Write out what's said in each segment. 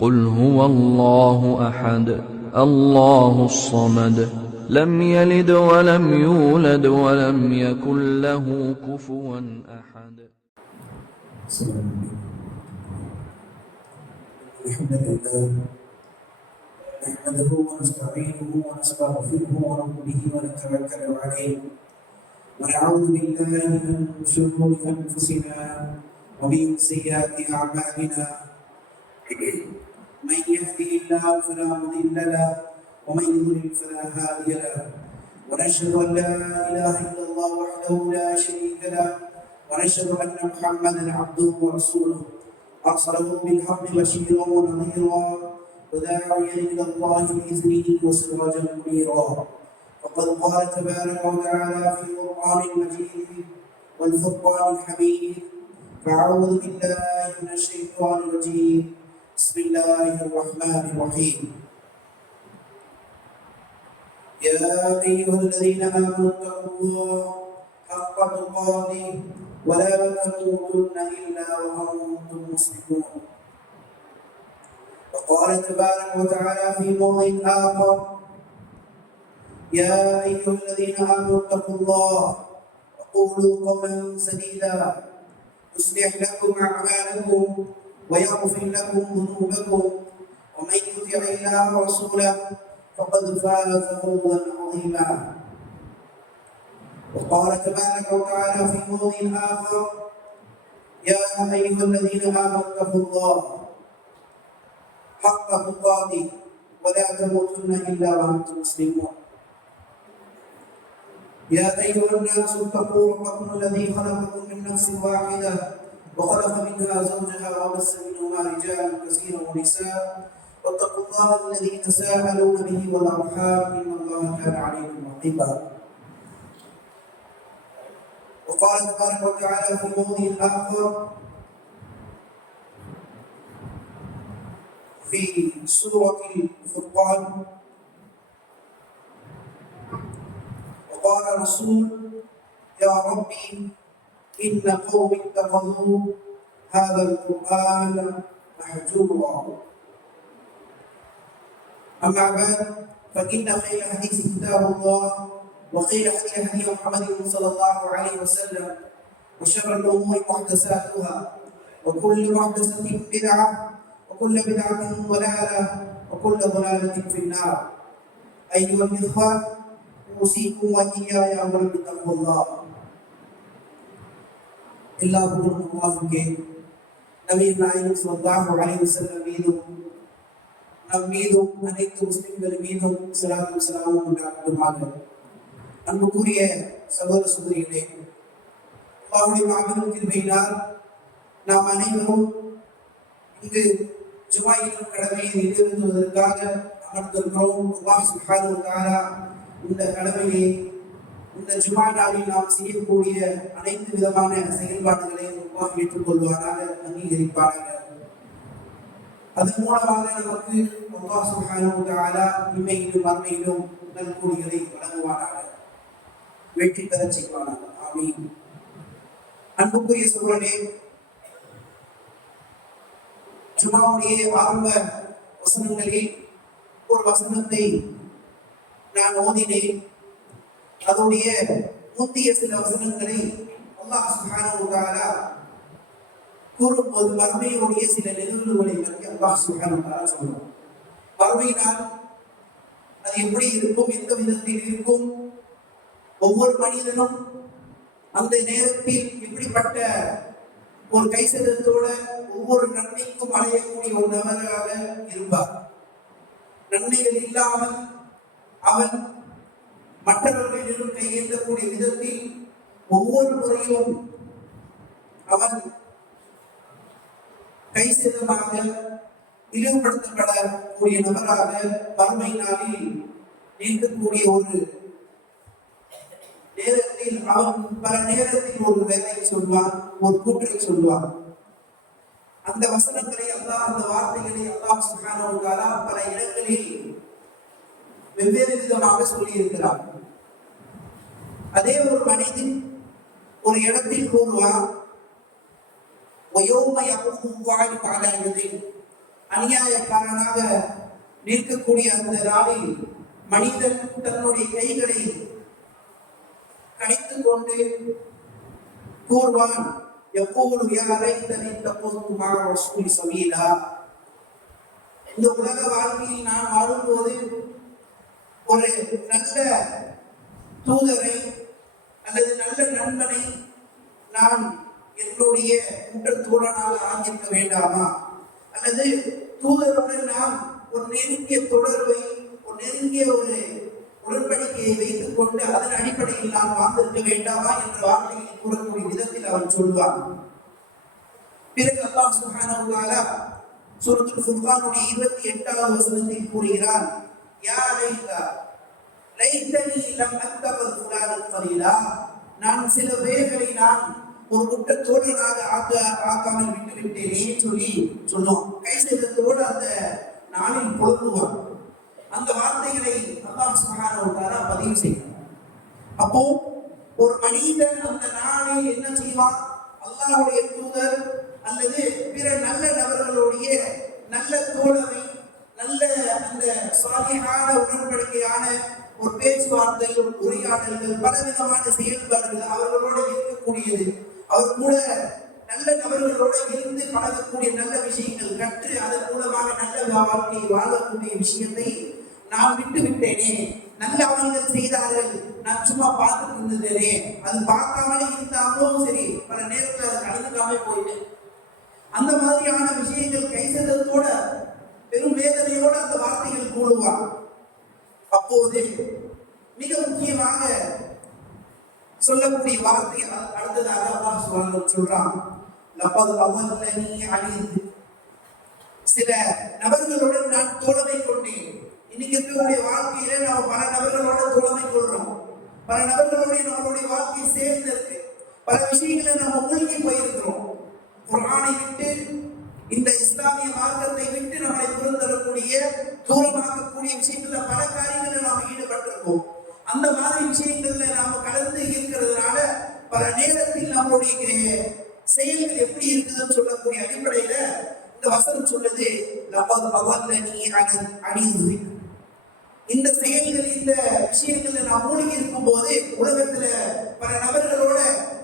قل هو الله أحد الله الصمد لم يلد ولم يولد ولم يكن له كفوا أحد. الحمد لله نحمده ونستعينه ونستغفره ونؤمن به ونتوكل عليه ونعوذ بالله من شرور انفسنا ومن سيئات اعمالنا من يهده الله فلا مضل له ومن يضلل فلا هادي له ونشهد ان لا اله الا الله وحده لا شريك له ونشهد ان محمدا عبده ورسوله أرسله بالحق بشيرا ونذيرا وداعيا إلى الله بإذنه وسراجا منيرا وقد قال تبارك وتعالى في القرآن المجيد والفرقان الحميد فأعوذ بالله من الشيطان الرجيم بسم الله الرحمن الرحيم يا أيها الذين آمنوا اتقوا الله حق تقاته ولا تموتن إلا وأنتم مسلمون. وقال تبارك وتعالى في موضع آخر يا أيها الذين آمنوا اتقوا الله وقولوا قولا سديدا يصلح لكم أعمالكم ويغفر لكم ذنوبكم ومن يطع الله ورسوله فقد فاز فوزا عظيما. وقال تبارك وتعالى في موضع آخر يا أيها الذين آمنوا اتقوا الله حق تقاته ولا تموتن إلا وأنتم مسلمون. يا أيها الناس اتقوا ربكم الذي خلقكم من نفس واحدة وخلق منها زوجها وبث منهما رجالا كثيرا ونساء واتقوا الله الذي تساءلون به والأرحام إن الله كان عليكم رقيبا. وقال تبارك وتعالى في موضع آخر في سورة الفرقان وقال الرسول يا ربي إن قوم اتخذوا هذا القرآن محجورا. أما بعد فإن خير الحديث كتاب الله وخير هدي محمد صلى الله عليه وسلم وشر الأمور محدثاتها وكل محدثة بدعة وكل بدعة ضلالة وكل ضلالة في النار. أيها الإخوة أوصيكم وإياي أولا بتقوى الله. எல்லா புகழும் அல்லாஹ்வுக்கே, நபிகள் நாயகம் ஸல்லல்லாஹு அலைஹி வஸல்லம் மீதும் நம் மீதும் அனைத்து முஸ்லிம்கள் மீதும் ஸலாத்தும் ஸலாமும் உண்டாகட்டுமாக. அன்புக்குரிய சகோதர சகோதரிகளே, அல்லாஹ்வுடைய மாபெரும் கிருபையினால் நாம் அனைவரும் இங்கு ஜுமாயின் கடமையை நிறைவேற்றுவதற்காக அமர்ந்திருக்கிறோம். அல்லாஹ் சுப்ஹானஹு வ தஆலா இந்த கடமையை இந்த ஜுமா நாளில் நாம் செய்யக்கூடிய அனைத்து விதமான செயல்பாடுகளையும் அல்லாஹ் ஏற்றுக்கொள்வாராக, அங்கீகரிப்பாராக. அதன் மூலமாக நமக்கு அல்லாஹ் சுப்ஹானஹு வ தஆலா இம்மையிலும் மறுமையிலும் நல்கூலிகளை வழங்குவாராக, வெற்றி பெறச் செய்வாராக. ஆமீன். அன்புக்குரிய சகோதரனே, ஜுமாவுடைய ஆரம்ப வசனங்களில் ஒரு வசனத்தை நான் ஓதினேன். அதனுடைய முந்தைய சில வசனங்களை அல்லாஹ் சுப்ஹானஹு வ தஆலா கூறும்போது மறுமையுடைய சில நிகழ்வுகளை பற்றி அல்லாஹ் சுப்ஹானஹு வ தஆலா சொல்றார். மறுமையினால் அது எப்படி இருக்கும், எந்த விதத்தில் இருக்கும், ஒவ்வொரு மனிதனும் அந்த நேரத்தில் எப்படிப்பட்ட ஒரு கைசெலுத்தோட ஒவ்வொரு நன்மைக்கும் அடையக்கூடிய ஒரு நபராக இருப்பார். நன்மைகள் இல்லாமல் அவன் மற்றவர்களிடம் கையேற்றக்கூடிய விதத்தில் ஒவ்வொரு முறையும் அவன் கைசேதமாக இழிவுபடுத்தப்படக்கூடிய நபராக மறுமை நாளில் நீக்கக்கூடிய ஒரு நேரத்தில் அவன் பல நேரத்தில் ஒரு வேலையை சொல்வான், ஒரு கூற்றை சொல்வான். அந்த வசனங்களை அல்லாஹ், அந்த வார்த்தைகளை அல்லாஹ் சுப்ஹானஹு வ தஆலா பல இடங்களில் வெவ்வேறு விதமாக சொல்லியிருக்கிறார். அதே ஒரு மனிதன் ஒரு இடத்தில் கூறுவார், அநியாயக்காரனாக நிற்கக்கூடிய அந்த நாளில் மனிதன் தன்னுடைய கைகளை கடித்துக் கொண்டு கூறுவான், எப்போது இந்த உலக வாழ்க்கையில் நான் வாழும்போது ஒரு நல்ல தூதரை அல்லது நல்ல நண்பனை நான் என்னுடைய கூட்டத்தோழனாக ஆகியிருக்க வேண்டாமா, அல்லது தூதருடன் நாம் ஒரு நெருங்கிய தொடர்பை, ஒரு நெருங்கிய ஒரு உடன்படிக்கையை வைத்துக் கொண்டு அதன் அடிப்படையில் நாம் வாழ்ந்திருக்க வேண்டாமா என்ற வார்த்தையை கூறக்கூடிய விதத்தில் அவர் சொல்வார். பிறகு அல்லாஹ் சுப்ஹானஹு வ தஆலா சூரத்துல் ஃபுர்கானுடைய 28வது வசனத்தில் கூறுகிறார், யா லைத்தனி லம் அத்தகல் ஃபுலானன் கலீலா, நான் சில பேர்களை நான் ஒரு குற்றத்தோழனாக ஆக்காமல் விட்டுவிட்டேனே சொல்லி சொன்னோம். கை செய்தத்தோடு அந்த நாளில் பொழுதுவான். அந்த வார்த்தைகளை அல்லாஹ் சுப்ஹானஹு வ தஆலா பதிவு செய்கிறார். அப்போ ஒரு மனிதன் அந்த நாளில் என்ன செய்வான்? அல்லாஹ்வுடைய தூதர் அல்லது பிற நல்ல நபர்களுடைய நல்ல தோழமை, நல்ல அந்த சாலிஹான உடன்படிக்கையான ஒரு பேச்சுவார்த்தை, ஒரு உரையாடல்கள், பலவிதமான செயல்பாடுகள் அவர்களோடு இருக்கக்கூடியது, அவர் கூட நல்ல நபர்களோட இருந்து பழகக்கூடிய நல்ல விஷயங்கள் கற்று அதன் மூலமாக நல்ல வாழ்க்கையை வாழக்கூடிய விஷயத்தை நான் விட்டு விட்டேனே. நல்ல அமல்கள் செய்தார்கள், நான் சும்மா பார்த்துட்டு இருந்தேனே, அது பார்க்காமலே இருந்தாலும் சரி, பல நேரத்தில் அதை கலந்துக்காம போயிட்டேன். அந்த மாதிரியான விஷயங்கள் கை சென்றதோட பெரும் வேதனையோட அந்த வார்த்தைகள் கூடுவார். அப்போது மிக முக்கியமாக சொல்லக்கூடிய வார்த்தை அடுத்ததாக அல்லாஹ் சுப்ஹானஹு சொல்றான், லப்பத் அவல்லனி அலீத், சில நபர்களுடன் நான் தோழமை கொண்டேன். இன்னைக்கு இருக்கக்கூடிய வாழ்க்கையில நம்ம பல நபர்களோட தோழமை கொள்றோம், பல நபர்களோட நம்மளுடைய வாழ்க்கை சேர்ந்து இருக்கு, பல விஷயங்களை நம்ம மூழ்கி போயிருக்கிறோம். குர்ஆனை விட்டு, இந்த இஸ்லாமிய மார்க்கத்தை விட்டு நம்மளை புறந்தரக்கூடிய தூரமாக்கக்கூடிய விஷயங்கள்ல பல காரியங்களை நாம ஈடுபட்டிருக்கோம். அந்த மாதிரி விஷயங்கள்ல நாம கலந்து இருக்கிறதுனால பல நேரத்தில் நம்மளுடைய செயல்கள் எப்படி இருக்குதுன்னு சொல்லக்கூடிய அடிப்படையில இந்த வசனம் சொல்லுது, லப்பத் அவல்லனி அலீத். இந்த செயல்கள், இந்த விஷயங்கள்ல நாம் மூழ்கி இருக்கும் போது, உலகத்துல பல நபர்களோட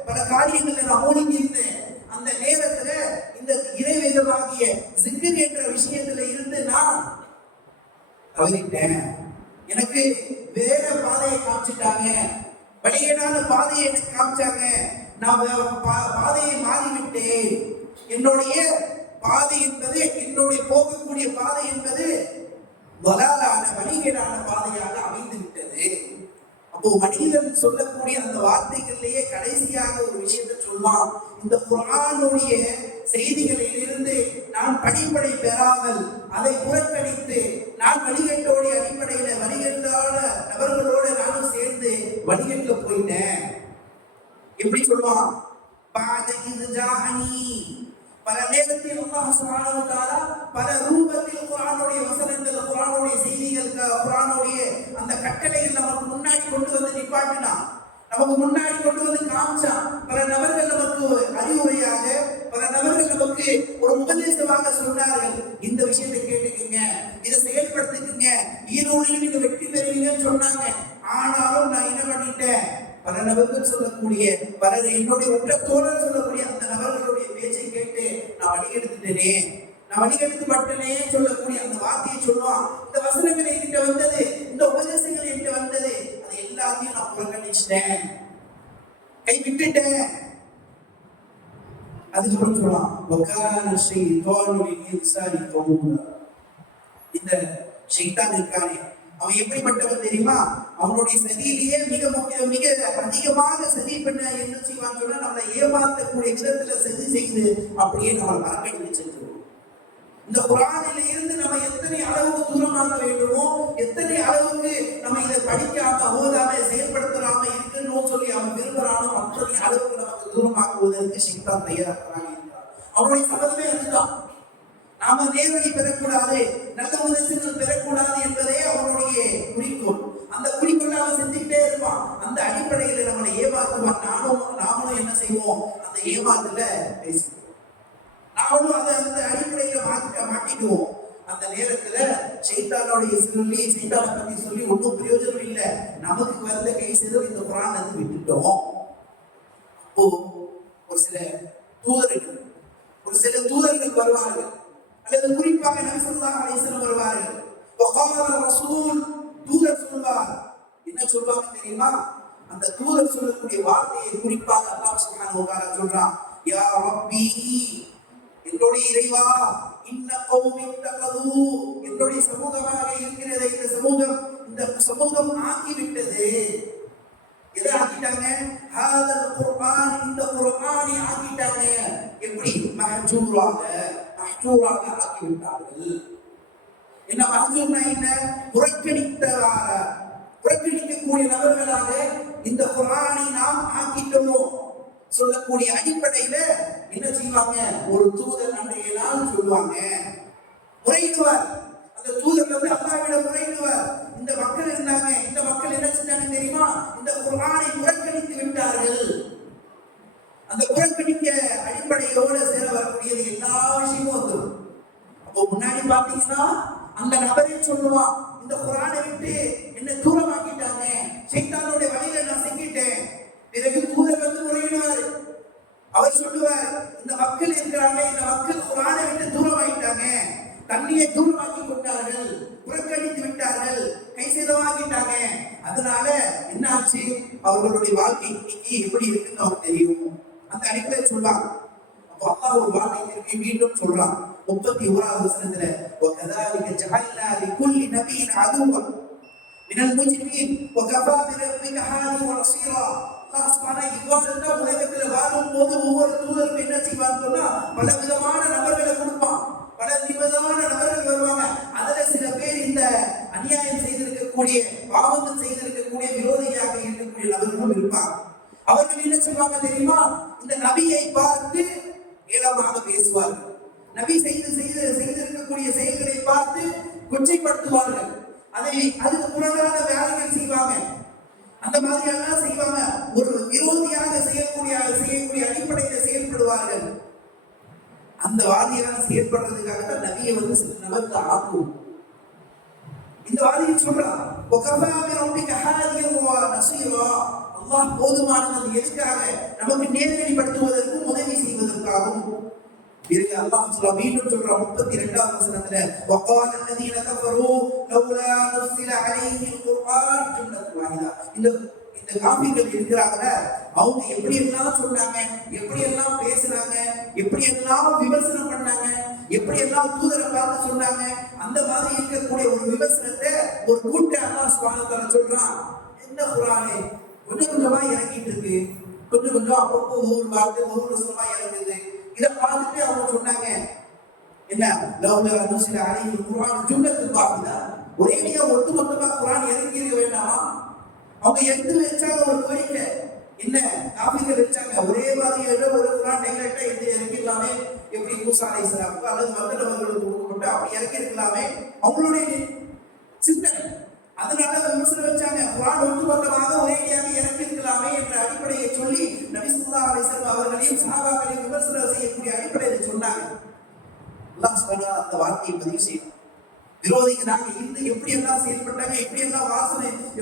பல காரியங்கள்ல நான் மூழ்கி இருந்தேன். அந்த நேரத்துல இந்த இறைவேதமாகிய ஜிக்ர் என்ற விஷயத்துல இருந்து நான் தவறிட்டேன். எனக்கு வேற பாதையை காமிச்சிட்டாங்க, வழிகேடான பாதையை எனக்கு காமிச்சாங்க, நான் பாதையை மாறிவிட்டேன். என்னுடைய பாதை என்பது, என்னுடைய போகக்கூடிய பாதை என்பது வலாலான வழிகேடான பாதையாக அமைந்து விட்டது. அப்போ மனிதன் சொல்லக்கூடிய அந்த வார்த்தைகளிலேயே கடைசியாக ஒரு விஷயத்தை சொல்வான், இந்த குர்ஆனுடைய செய்திகளில் இருந்து நான் படிப்படை பெறாமல் அதை புறக்கணித்து நான் வழிகட்டோடைய அடிப்படையில வழிகட்டான நபர்களோடு நானும் சேர்ந்து வழிகட்ட போயிட்டேன். எப்படி சொல்லுவான்? பல நேரத்தில் அல்லாஹ் சுப்ஹானஹு வ தஆலா பல ரூபத்தில் குர்ஆனுடைய வசனங்கள், குர்ஆனுடைய செய்திகள், குர்ஆனுடைய அந்த கட்டளைகள் நமக்கு முன்னாடி கொண்டு வந்து நிப்பாட்டினான், நமக்கு முன்னாடி கொண்டு வந்து காமிச்சான். பல நபர்கள் நமக்கு அறிவுரையாக, பல நபர்கள் நமக்கு ஒரு உபதேசமாக சொன்னார்கள், இந்த விஷயத்தை கேட்டுக்கீங்க, இதை செயல்படுத்திக்கீங்க, ஈரோடில் நீங்க வெற்றி பெறுவீங்கன்னு சொன்னாங்க. ஆனாலும் நான் என்ன பண்ணிட்டேன்? பல நபர்கள் சொல்லக்கூடிய, பல என்னுடைய உற்ற தோழர் சொல்லக்கூடிய அந்த நபர்களுடைய பேச்சை கேட்டு நான் வழிகெடுத்துட்டேனே, நான் வழிகெடுத்து பட்டனே சொல்லக்கூடிய அந்த வார்த்தையை சொல்லுவான். இந்த வசனங்கள் என்கிட்ட வந்தது, இந்த உபதேசங்கள் என்கிட்ட வந்தது, அது எல்லாத்தையும் நான் புறக்கணிச்சிட்டேன், கை விட்டுட்டேன். அதுக்கப்புறம் சொல்லுவான், இந்த ஷைத்தான் இருக்கானே, அவன் எப்படிப்பட்டவன் தெரியுமா? அவனுடைய சதியிலேயே மிக அதிகமாக சதி பண்ண என்ன செய்வான்னு சொன்னா, நம்மளை ஏமாற்றக்கூடிய விதத்துல சதி செய்து அப்படியே நம்ம மறக்கடித்து செஞ்சிருவோம். இந்த குர்ஆனில இருந்து நம்ம எத்தனை அளவுக்கு தூரமாக வேண்டுமோ, எத்தனை அளவுக்கு நம்ம இதை படிக்காம ஓதாம செயல்படுத்தாம இருக்கணும்னு சொல்லி அவன் விரும்புறானோ, அத்தனை அளவுக்கு நமக்கு தூரமாக்குவதற்கு ஷைத்தான் தயாராக இருக்கிறான். அவனுடைய சபதமே அதுதான். நாம நேரடி பெறக்கூடாது, நல்ல உதவிகள் பெறக்கூடாது என்பதே அவனுடைய குறிக்கோள். அந்த குறிக்கோள் அவன் செஞ்சுக்கிட்டே இருப்பான். அந்த அடிப்படையில நம்மளை ஏமாத்துவான். நாமளும் என்ன செய்வோம்? அந்த ஏமாத்துல பேசுவோம். நாமளும் அதை அந்த அடிப்படையில மாட்டிக்குவோம். நேரத்துல ஷைத்தானுடைய சொல்லி ஷைத்தானை பத்தி சொல்லி ஒன்றும் பிரயோஜனம் இல்லை, நமக்கு வந்த கை சேதம் இந்த குர்ஆன் வந்து விட்டுட்டோம். அப்போ ஒரு சில தூதர்கள் வருவார்கள், அல்லது குறிப்பாக நபி ஸல்லல்லாஹு அலைஹி வஸல்லம் வருவார்கள். வகால ரசூல், தூதர் சொல்வார். என்ன சொல்வாங்க தெரியுமா? அந்த தூதர் சொல்லக்கூடிய வார்த்தையை குறிப்பாக அல்லாஹ் சுப்ஹானஹு வ தஆலா சொல்றான், யா ரப்பி, என்னுடைய இறைவா, இன்ன கௌமி தகது, என்னுடைய சமூகமாக இருக்கிறது இந்த சமூகம் ஆக்கிவிட்டது. எதை ஆக்கிட்டாங்க? ஹாதல் குர்ஆன், இந்த குர்ஆனை ஆக்கிட்டாங்க. எப்படி? மஹ்ஜூராக ஆக்கிவிட்டார்கள். என்ன மஹ்ஜூர்னா என்ன? புறக்கணிக்கக்கூடிய நபர்களாக இந்த குர்ஆனை நாம் ஆக்கிட்டோம் சொல்லக்கூடிய அடிப்படையில என்ன செய்வாங்க? ஒரு தூதர் அன்றைய நாள் சொல்லுவாங்க, முறையிடுவார். அந்த தூதர் வந்து அல்லாஹ்விடம் முறையிடுவார். இந்த மக்கள் இருந்தாங்க, இந்த மக்கள் என்ன செஞ்சாங்க தெரியுமா? இந்த குர்ஆனை புறக்கணித்து விட்டார்கள். அந்த புறக்கணிக்க அடிப்படையோடு சேர வரக்கூடியது எல்லா விஷயமும் வந்துடும். அப்போ முன்னாடி பாத்தீங்கன்னா அந்த நபரே சொல்லுவான், இந்த குர்ஆனை விட்டு என்ன தூரமாக்கிட்டாங்க, ஷைத்தானுடைய வழியில நான் சிக்கிட்டேன். பிறகு தூதர் வந்து முறையிடுவார். அவர் சொல்லுவார், இந்த மக்கள் இருக்கிறாங்க, இந்த மக்கள் குர்ஆனை விட்டு தூரமாயிட்டாங்க, தண்ணியை தூரமாக்கி கொண்டார்கள், புறக்கணித்து விட்டார்கள், கை சேதமாக்கிட்டாங்க. அதனால என்ன ஆச்சு? அவர்களுடைய வாழ்க்கை இன்னைக்கு எப்படி இருக்குன்னு அவருக்கு தெரியும். அந்த அடிப்படையில் சொல்றாங்க. அப்போ அல்லாஹ் ஒரு வார்த்தை மீண்டும் சொல்றான் 31வது வசனத்துல, وَكَذَلِكَ جَعَلْنَا لِكُلِّ نَبِيٍّ عَدُوًّا مِنَ الْمُجْرِمِينَ وَكَفَى بِرَبِّكَ هَادِيًا وَنَصِيرًا. அல்லாஹ் சுப்ஹானஹு இவ்வாறு உலகத்தில் வாழும் போது ஒவ்வொரு தூதரும் என்ன செய்வாங்கன்னா பல விதமான நபர்களை கொடுப்பான், பல விதமான நபர்கள் வருவாங்க. அதுல சில பேர் இந்த அநியாயம் செய்திருக்கக்கூடிய, பாவங்கள் செய்திருக்கக்கூடிய, விரோதியாக இருக்கக்கூடிய நபர்களும் இருப்பாங்க. அவர்கள் என்ன சொல்வாங்க தெரியுமா? இந்த நபியை பார்த்து ஏளனமாக பேசுவார்கள், நபி செய்திருக்கக்கூடிய செயல்களை பார்த்து கொச்சைப்படுத்துவார்கள், அதுக்கு புறநான வேலைகள் செய்வாங்க. அந்த மாதிரி எல்லாம் செய்வாங்க. ஒரு விரோதியாக செய்யக்கூடிய அடிப்படையில செயல்படுவார்கள். அந்த வாதியாக செயல்படுறதுக்காக தான் நபியை வந்து சில நபருக்கு ஆக்கும். இந்த வாதியை சொல்றான், அல்லாஹ் போதுமானது. எதுக்காக? நமக்கு நேர்வழிப்படுத்துவதற்கும் உதவி செய்வதற்காகவும். பிறகு அல்லாஹ் மீண்டும் சொல்றான் 32வது வசனத்துல, وقال الذين كفروا لولا نزل عليه القرآن جملة واحدة. இந்த காபிர்கள் இருக்கிறாங்க, அவங்க எப்படி எல்லாம் சொன்னாங்க, எப்படி எல்லாம் பேசுறாங்க, எப்படி எல்லாம் விமர்சனம் பண்ணாங்க, எப்படி எல்லாம் தூதரை பார்த்து சொன்னாங்க. அந்த மாதிரி இருக்கக்கூடிய ஒரு விமர்சனத்தை ஒரு கூட்ட அல்லாஹ் சுப்ஹானஹு வ தஆலா சொல்றான். என்ன குர்ஆனே கொஞ்சம் கொஞ்சமா இறங்கிட்டு இருக்கு, கொஞ்சம் கொஞ்சம் அப்பப்போ ஒவ்வொரு வார்த்தை ஒவ்வொரு வசனமா இறங்குது. இதை பார்த்துட்டு அவங்க சொன்னாங்க, என்ன லவ்லா நுஸில அலைஹி குர்ஆன் ஜும்லத்துன் வாஹிதா, ஒரேடியா ஒட்டுமொத்தமா குர்ஆன் இறங்கி இருக்க வேண்டாமா? அவங்க எடுத்து வச்சாங்க ஒரு கோரிக்கை. என்ன காபிர்கள் வச்சாங்க, ஒரே மாதிரி ஒரு குர்ஆன் டைரக்டா எடுத்து இறக்கிடலாமே, எப்படி மூசா அலைஹிஸ்ஸலாமுக்கு அல்லது மற்ற நபர்களுக்கு கொடுக்கப்பட்டு அப்படி இறக்கி இருக்கலாமே, அவங்களுடைய சிந்தனை. அதனால விமர்சனம் வச்சாங்க, குர்ஆன் ஒட்டுமொத்தமாக ஒரேடியாக இறக்கி இருக்கலாமே என்ற அடிப்படையை சொல்லி நபி ஸல்லல்லாஹு அலைஹி வஸல்லம் அவர்களையும் சஹாபாக்களையும் விமர்சனம் செய்யக்கூடிய அடிப்படையில் சொன்னாங்க. அல்லாஹ் சுப்ஹானஹு அந்த வார்த்தையை பதிவு செய்யும். விரோதிகளாக இருந்து எப்படி எல்லாம் செயல்பட்டாங்க, எப்படி எல்லாம்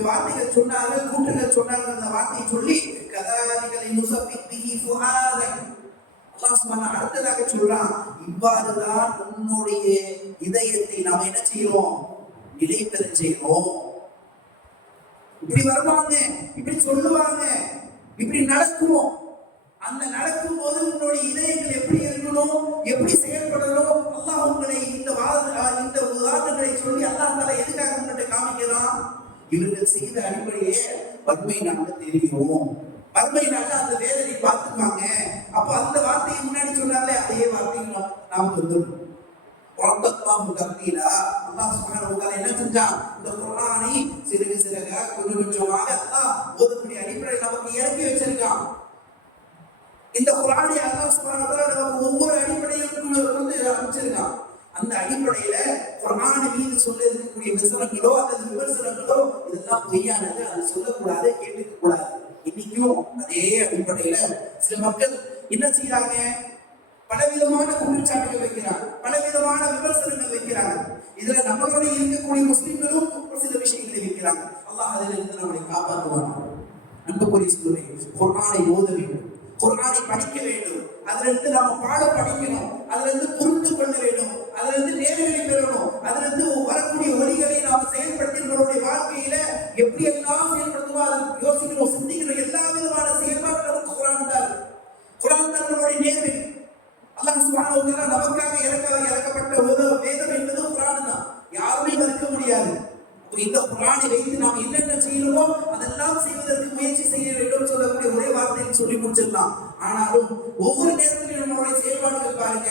வார்த்தைகள் சொன்னார்கள், கூட்டங்கள் சொன்னார்கள். அந்த வார்த்தையை சொல்லி கதாலிகளை நுஸபிஹி ஃபுஆதக். அல்லாஹ் சுப்ஹானஹு அடுத்ததாக சொல்றான், இவ்வாறுதான் உன்னுடைய இதயத்தை நாம் என்ன செய்யறோம்? நிலைபெற செய்யறோம். இப்படி வருவாங்க, இப்படி சொல்லுவாங்க, இப்படி நடக்கும். அந்த நடக்கும் போது உங்களுடைய இதயங்கள் எப்படி இருக்கணும், எப்படி செயல்படணும்? அல்லாஹ் உங்களை இந்த உதாரணங்களை சொல்லி அல்லாஹ் தஆலா எதுக்காக உங்கள்கிட்ட காமிக்கிறான்? இவர்கள் செய்த அடிப்படையே வறுமை நாங்க தெரியும், வறுமை நாங்க அந்த வேதனை பார்த்துப்பாங்க. அப்ப அந்த வார்த்தையை முன்னாடி சொன்னாலே அதே வார்த்தையை நாம் வந்துடும். அல்லாஹ் சுப்ஹானஹு வ தஆலா என்ன செஞ்சான்? இந்த குர்ஆனை சிறுக சிறுக கொஞ்சம் கொஞ்சமாக அல்லாஹ் ஓதக்கூடிய அடிப்படையில் நமக்கு இறக்கி வச்சிருக்கான். இந்த குர்ஆனை அல்லாஹ் சுப்ஹானஹு வ தஆலா நமக்கு ஒவ்வொரு அடிப்படையிலும் வந்து அமைச்சிருக்கான். அந்த அடிப்படையில குர்ஆன் மீது சொல்ல இருக்கக்கூடிய வசனங்களோ அல்லது விமர்சனங்களோ இதெல்லாம் பொய்யானது, அது சொல்லக்கூடாது, கேட்டுக்க கூடாது. இன்னைக்கும் அதே அடிப்படையில சில மக்கள் என்ன செய்யறாங்க? பலவிதமான குற்றச்சாட்டுகள் வைக்கிறாங்க, பலவிதமான விமர்சனங்கள் வைக்கிறாங்க. இதுல நம்மளோட இருக்கக்கூடிய முஸ்லிம்களும் சில விஷயங்களை வைக்கிறாங்க. அல்லாஹ் அதில் இருந்து நம்மளை காப்பாற்றுவாங்க. அன்புக்குரிய சொல்லுவேன், குர்ஆனை ஓத வேண்டும், குர்ஆனை படிக்க வேண்டும், அதுல இருந்து நம்ம பாடம் படிக்கணும், அதுல இருந்து புரிந்து கொள்ள வேண்டும், அதுல இருந்து நேர்வழி பெறணும், அதுல இருந்து வரக்கூடிய வழிகளை நாம செயல்படுத்தி நம்மளுடைய வாழ்க்கையில எப்படி எல்லாம் செயல்படுத்துவோம் அதை யோசிக்கணும், சிந்திக்கணும். எல்லா விதமான செயல்பாடு நமக்கு குர்ஆன் தான். குர்ஆன் தான் நம்மளுடைய நேர்வழி. அல்லாஹ் சுப்ஹானஹு வ தஆலா நமக்காக இறக்கப்பட்ட வேதம் என்பது குர்ஆன் தான். யாருமே மறுக்க முடியாது. இந்த குர்ஆனை வைத்து நாம் என்னென்ன செய்யணுமோ அதெல்லாம் செய்வதற்கு முயற்சி செய்ய வேண்டும் சொல்லக்கூடிய ஒரே வார்த்தையை சொல்லி முடிச்சிடலாம். ஆனாலும் ஒவ்வொரு நேரத்திலும் நம்மளுடைய செயல்பாடுகள் பாருங்க,